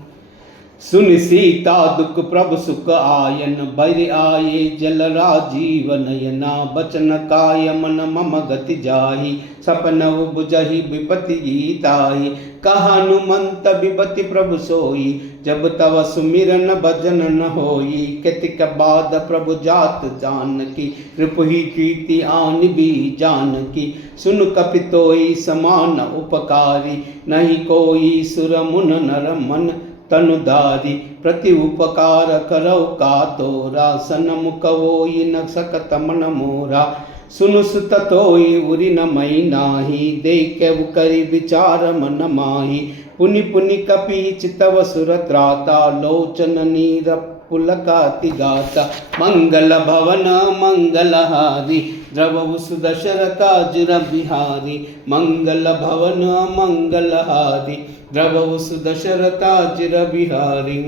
सुनि सीता दुख प्रभु सुख आयन, बर आये जल राजीव नयना। बचन काय मन मम गति जाहि, सपनउ बुझहि विपति गीताहि। कहनुमंत विपति प्रभु सोई, जब तव सुमिरन भजन न होई। कतिक बाद प्रभु जात जानकी, रिपुहि कीर्ति आन भी जानकी। सुन कपितोई समान उपकारी, नहीं कोई सुर मुन नर मन तनुधारी। प्रति उपकार करौ का तोरा, सनमुख होई न सकत मन मोरा। सुनु सुत तोई उरि न मई नाही, देखेउ करि विचार मन माही। पुनि पुनि कपि चितव सुर त्राता, लोचन नीर पुलकाति गाता। मंगल भवन मंगलहारी, द्रवहु सुदशरथाजिर बिहारी मंगल भवन मंगलहारी द्रवहु सुदशरथाजिर बिहारी।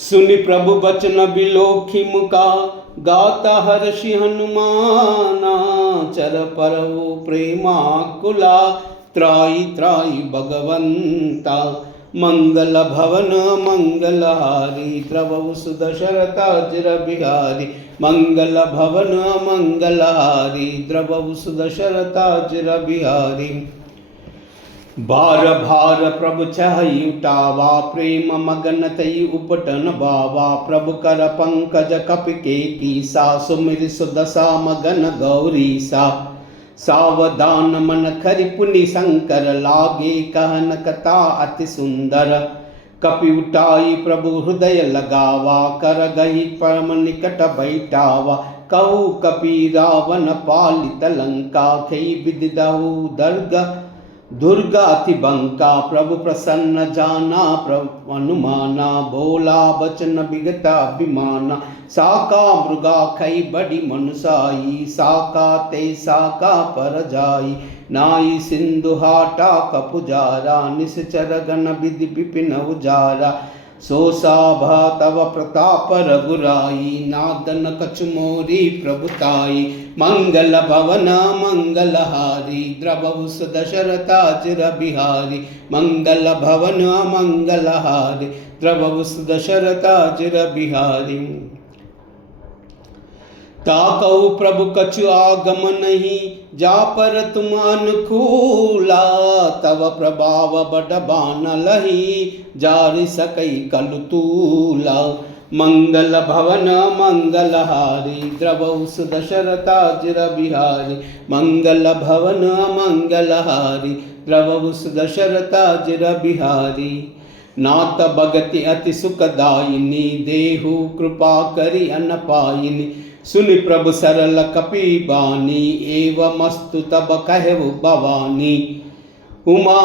सुनि प्रभु बचन बिलोखी मुका गाता हर्षि हनुमाना चर परवो प्रेमाकुला त्राई त्राई भगवंता मंगल भवन मंगलहारी द्रवहु सुदशरथाजिर बिहारी मंगल भवन मंगलहारी द्रवहु सुदशरथाजिर बिहारी। बार भार प्रभु छहि उठावा प्रेम मगन तई उपटन बावा प्रभु कर पंकज कपिके कीसा सुमिर सुदशा मगन गौरी सा सावधान मन खरि पुनि शंकर लागे कहन कथा अति सुंदर कपि उठाई प्रभु हृदय लगावा कर गही परम निकट बैठावा कहु कपि रावण पालित लंका खई विदिदहु दुर्गा अति बंका प्रभु प्रसन्न जाना प्रभु अनुमाना बोला बचन विगता अभिमाना साका मृगा खई बड़ी मनुसाई साका ते साका पर जाई नाई सिंधु हाटा कपुजारा निश्चर गण विधि विपिन उजारा सोसाभा तव प्रताप रघुराई नादन कचमोरी प्रभुताई मंगल भवन मंगलहारी द्रवहु सुदशरथाजिर बिहारी मंगल भवन मंगलहारी द्रवहु सुदशरथाजिर बिहारी। ताकऊ प्रभु कछु आगम नहीं जा पर तुम अनुकूला तव प्रभाव बड़ बान लही जारि सकई कलु तूला मंगल भवन मंगलहारी द्रवहु सुदशरथाजिर बिहारी मंगल भवन मंगलहारी द्रवहु सुदशरथाजिर बिहारी। नाथ भगति अति सुखदायिनी देहु कृपा करि अनपायिनी सुनि प्रभु सरल कपि बानी एवमस्तु तब कहु भवानी उमा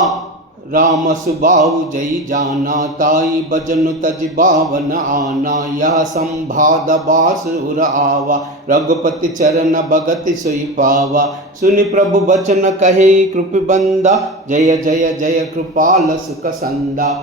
राम सुबाहु जय जाना ताई भजन तज बावन आना यह संभाद बासुर आवा रघुपति चरण भगति सोई पावा सुनि प्रभु बचन कहे कृपि बंदा जय जय जय कृपाल सुख संदा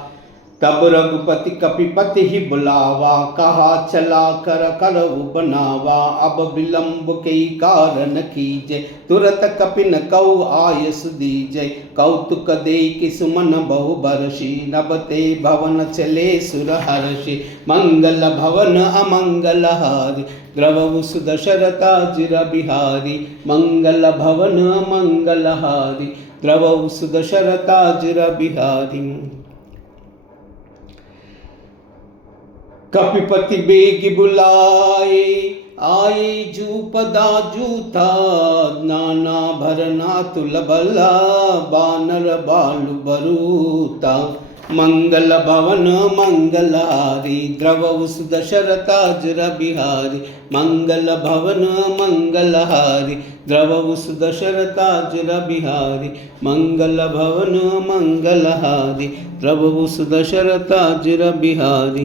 तब रघुपति कपिपति ही बुलावा कहा चला कर करऊ बनावा अब विलंब के कारण कीजे तुरत कपिन कौ आयस दीजे कौतुक दे कि सुमन बहु बरसी नबते भवन चले सुर हर्षि मंगल भवन अमंगलहारी द्रवहु सुदशरथाजिर बिहारी मंगल भवन मंगलहारी द्रवहु सुदशरथाजिर बिहारी। कपिपति बेग बुलाए आए जूपदा जूथा नाना भरना तुल बला बानर बालु बरूता मंगल भवन मंगलहारी द्रवहु सुदशरथाजिर बिहारी मंगल भवन मंगलहारी द्रवहु सुदशरथाजिर बिहारी मंगल भवन मंगलहारी द्रवहु सुदशरथाजिर बिहारी।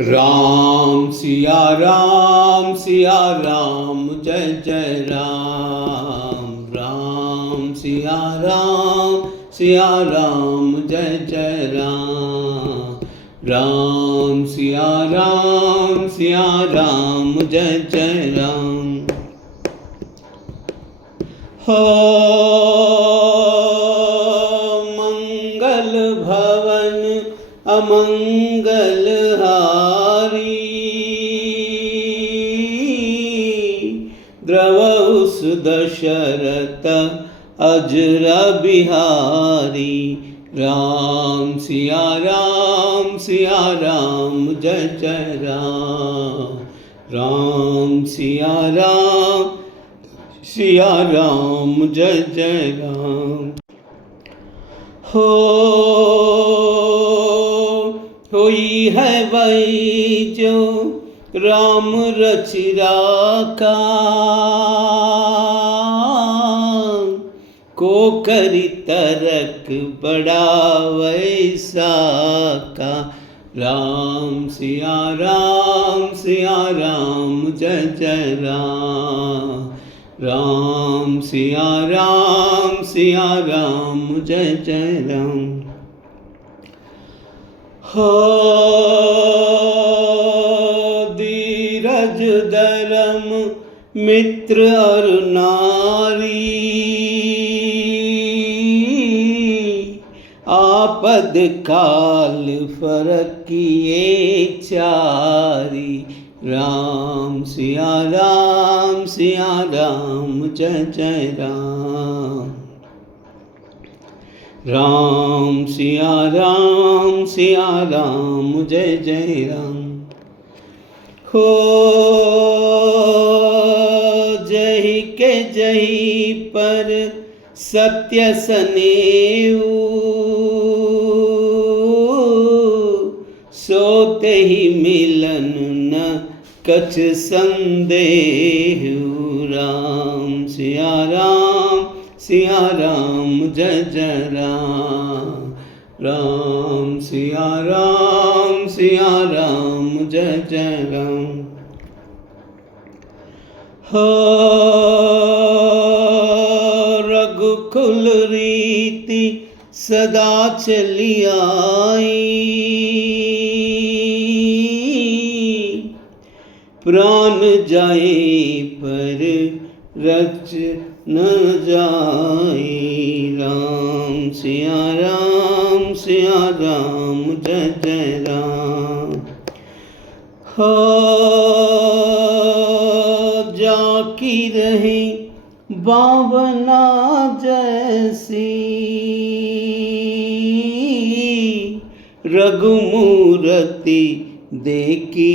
राम सिया राम जय जय राम राम सिया राम जय जय राम राम सिया राम जय जय राम। हो मंगल भवन अमंगल द्रवहु सुदशरथ अजिर बिहारी राम सिया राम जय जय राम राम सिया राम जय जय राम। होई है वही जो राम रचि राखा को करी तरक बड़ा वैसा का राम सिया राम जय जय राम। राम सिया राम जय जय राम। हो धीरज धर्म मित्र और नारी, आपद काल फरक किए चारी। राम सिया राम जय जय राम। राम सिया राम जय जय राम। हो जही के जही पर सत्य सनेऊ, सोते ही मिलन न कछ संदेहु। राम सिया राम जय जय राम। राम सिया राम जय जय राम। हो रघुकुल रीति सदा चली आई, प्राण जाए पर रच न जाए। राम सिया राम जय जय राम। हो जाकी रही बावना जैसी, रघुमूर्ति देखी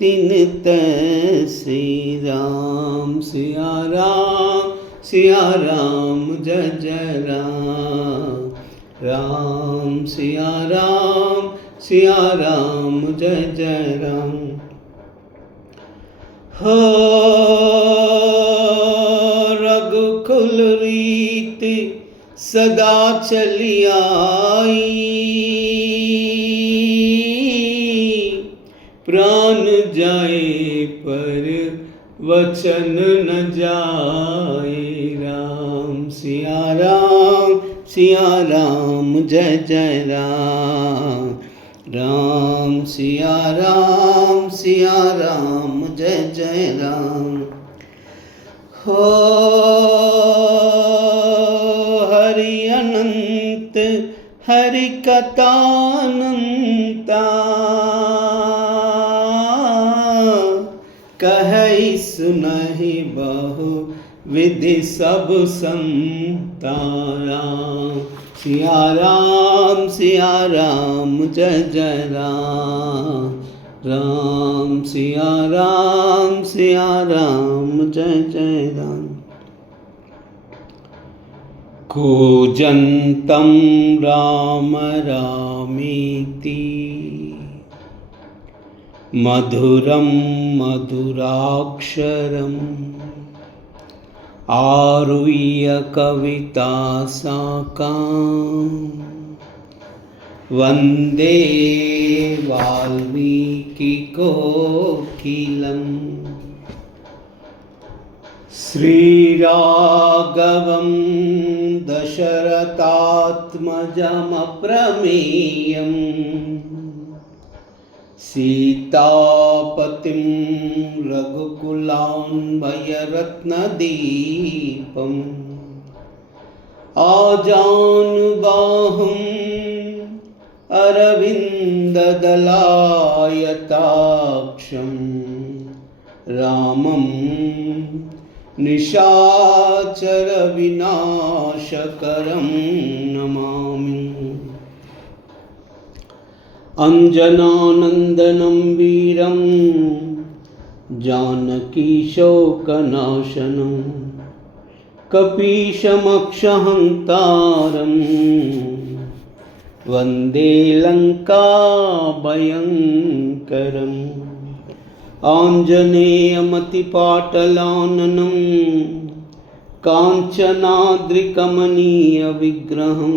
तिन तैसी। राम सिया राम जय जय राम। राम सिया राम जय जय राम। हो रघुकुल रीति सदा चली आई, प्राण जाए पर वचन न जाए। राम सिया राम जय जय राम। राम सिया राम जय जय राम। हो हरि अनंत हरि कथानंता, कहि सुनहि बहु विधि सब संता। राम सिया राम जय जय राम। राम सिया राम जय जय राम। कूजन्तं राम रामेति, मधुरं मधुराक्षरम्, आरुह्य कविता साकाम्, वन्दे वाल्मीकि कोकिलम्। श्रीराघवं दशरथात्मजमप्रमेयम्, सीतापतिं रघुकुलान्वयरत्नदीपम्, आजानुबाहुम् अरविन्ददलायताक्षं, रामं निशाचरविनाशकरं नमामि। अञ्जनानन्दनं वीरं जानकीशोकनाशनं, कपीशमक्षहन्तारं, वन्दे लङ्काभयङ्करम्। आञ्जनेयमतिपाटलाननं, काञ्चनाद्रिकमनीयविग्रहं,